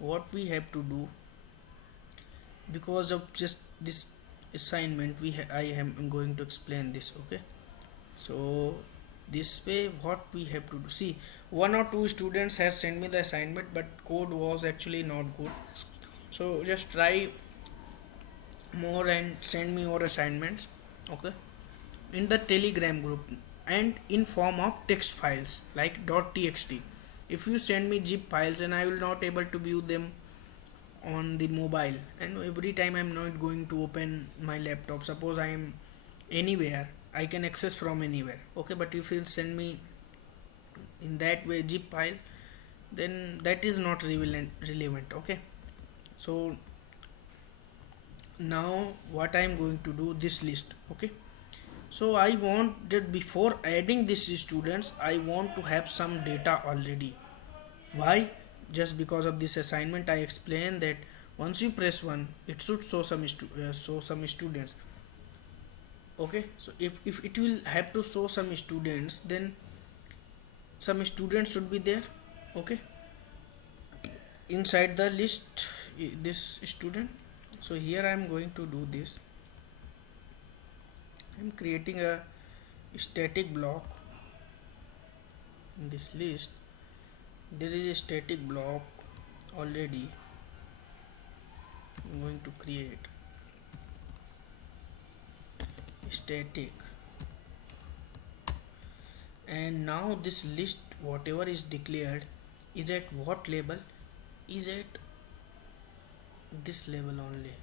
what we have to do, because of just this assignment I am going to explain this. Okay, so this way what we have to do, see, one or two students has sent me the assignment but code was actually not good, so just try more and send me your assignments. Okay, in the telegram group and in form of text files like .txt. If you send me zip files and I will not able to view them on the mobile, and every time I'm not going to open my laptop, suppose I am anywhere, I can access from anywhere. Okay, but if you send me in that way zip file, then that is not relevant. Okay, so now what I am going to do, this list. Okay, so I want that before adding these students I want to have some data already. Why? Just because of this assignment I explained that once you press 1 it should show some students. Okay, so if it will have to show some students, then some students should be there. Okay, inside the list, this student. So here I am going to do this. I am creating a static block in this list. There is a static block already. I'm going to create static, and now this list whatever is declared is at what level, is at this level only.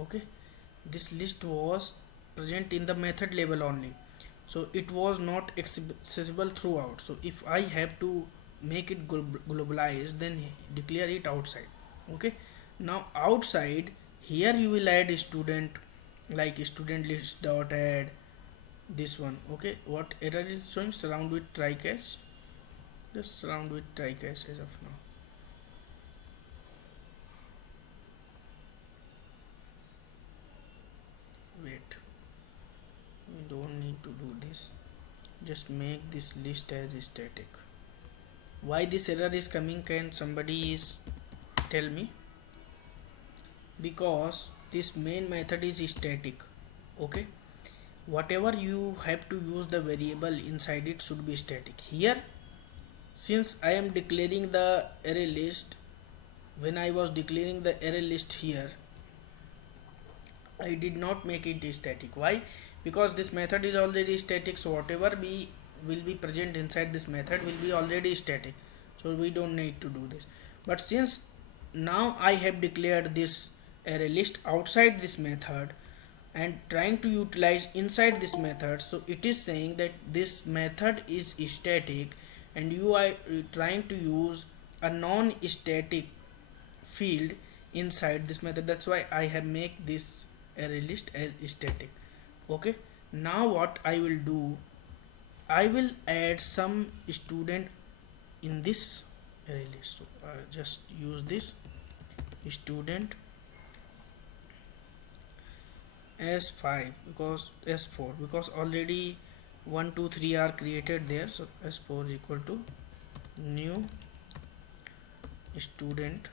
Okay, this list was present in the method level only, so it was not accessible throughout. So if I have to make it globalized, then declare it outside. Okay, now outside here you will add a student, like student list dot add this one. Okay, what error is showing? Surround with try catch. Just surround with try catch as of now. Wait, we don't need to do this. Just make this list as static. Why this error is coming, can somebody is tell me? Because this main method is static. Okay, whatever you have to use the variable inside it should be static. Here since I am declaring the array list, when I was declaring the array list here I did not make it static. Why? Because this method is already static, so whatever we will be present inside this method will be already static, so we don't need to do this. But since now I have declared this array list outside this method and trying to utilize inside this method, so it is saying that this method is static and you are trying to use a non-static field inside this method. That's why I have make this array list as static. Okay, now what I will do, I will add some student in this array list. So just use this student S5 because S4 because already 1 2 3 are created there, so S4 is equal to new student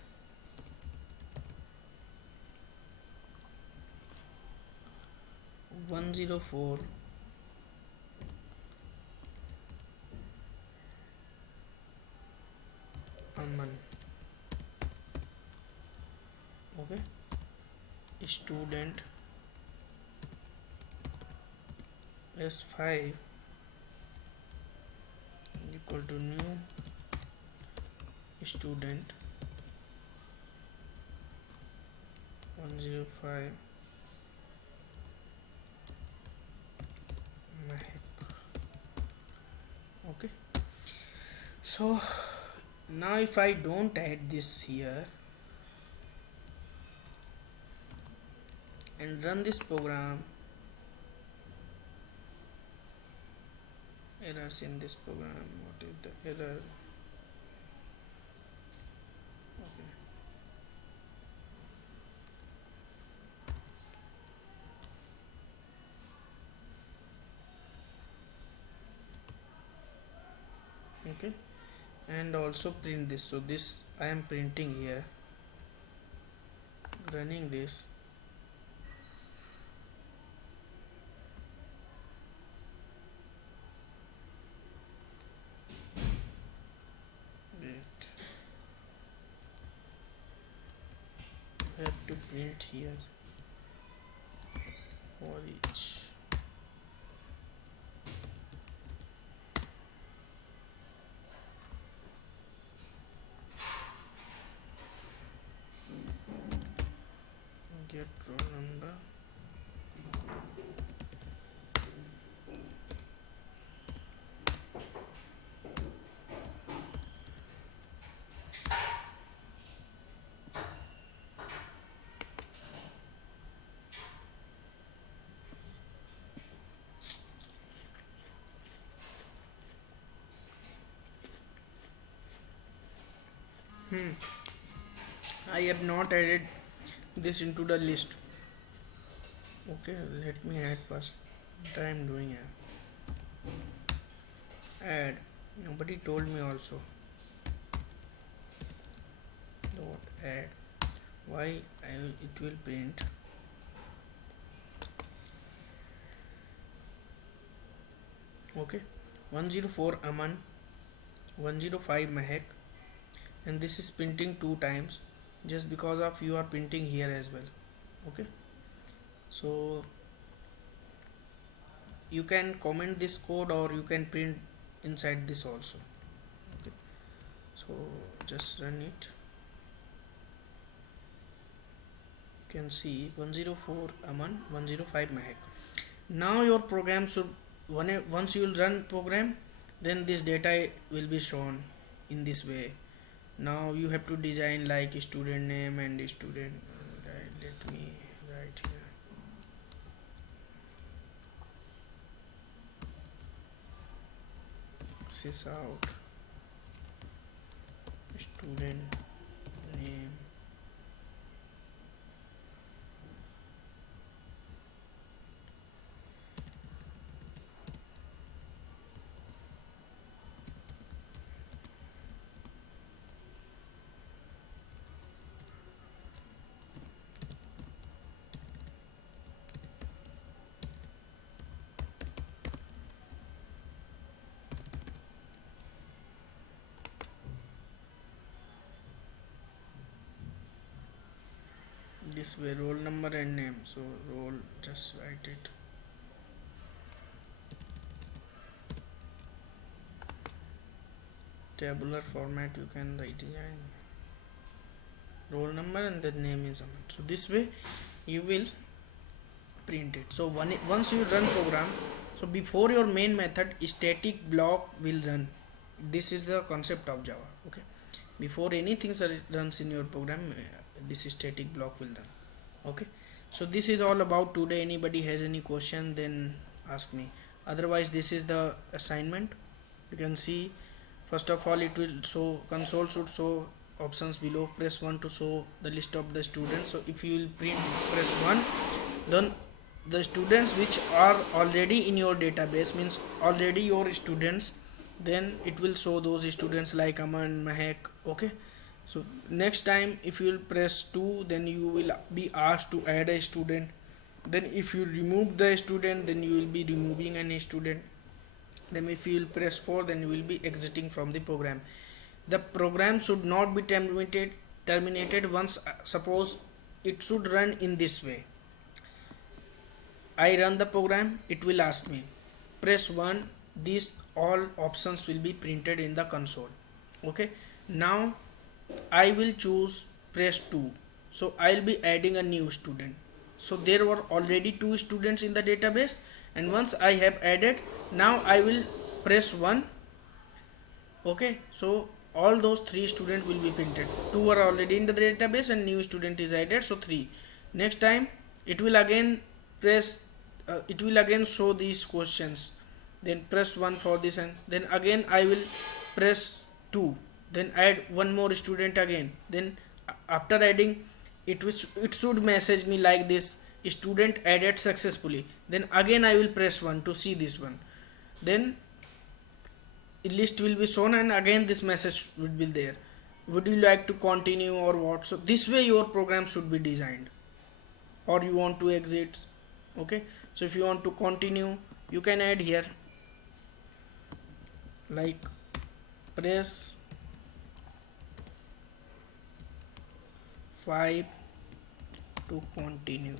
104 Aman. Okay, student S5 equal to new student 105 Mahek. Okay, so now if I don't add this here and run this program, errors in this program, what is the error? Okay, okay, and also print this. So this I am printing here, running this. Wait, I have to print here for each. Get roll number. I have not added this into the list. Okay, let me add first. What I am doing here. Add. Nobody told me also. Dot add. Why it will print. Okay, 104 Aman, 105 Mahek, and this is printing 2 times just because of you are printing here as well. Okay, so you can comment this code or you can print inside this also. Okay, so just run it. You can see 104 Aman, 105 Mahek. Now your program should, once you will run program, then this data will be shown in this way. Now you have to design like student name and student. Let me write here. Sys out student name this way, roll number and name. So roll, just write it. Tabular format you can write design, roll number and the name is Aman. So this way you will print it. So once you run program, so before your main method static block will run. This is the concept of Java. Okay, before anything runs in your program, this static block will run. Okay, so this is all about today. Anybody has any question, then ask me. Otherwise, this is the assignment. You can see, first of all, it will show, console should show options below. Press 1 to show the list of the students. So if you will print, press 1, then the students which are already in your database, means already your students, then it will show those students like Aman, Mahek. Okay, so next time if you will press 2, then you will be asked to add a student. Then if you remove the student, then you will be removing any student. Then if you will press 4, then you will be exiting from the program. The program should not be terminated once, suppose it should run in this way. I run the program, it will ask me press 1, these all options will be printed in the console. Okay, now I will choose press 2, so I'll be adding a new student. So there were already 2 students in the database, and once I have added, now I will press 1. Okay, so all those 3 students will be printed. 2 are already in the database and new student is added, so 3. Next time it will again press, it will again show these questions, then press 1 for this, and then again I will press 2, then add one more student again. Then after adding, it should message me like this: student added successfully. Then again I will press 1 to see this one, then list will be shown, and again this message will be there: would you like to continue or what? So this way your program should be designed. Or you want to exit. Okay, so if you want to continue, you can add here like press 5 to continue.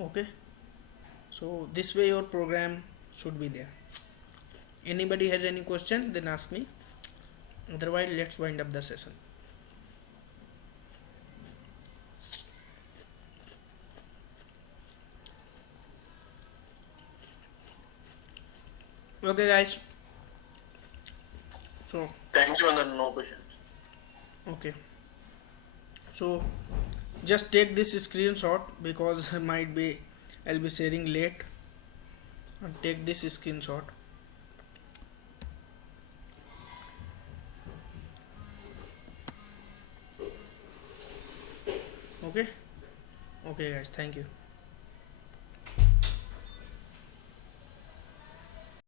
Okay, so this way your program should be there. Anybody has any question, then ask me. Otherwise, let's wind up the session. Okay, guys. So, Thank you, and then no questions. okay. So, just take this screenshot because might be I'll be sharing late. And take this screenshot. Okay. Okay, guys. Thank you.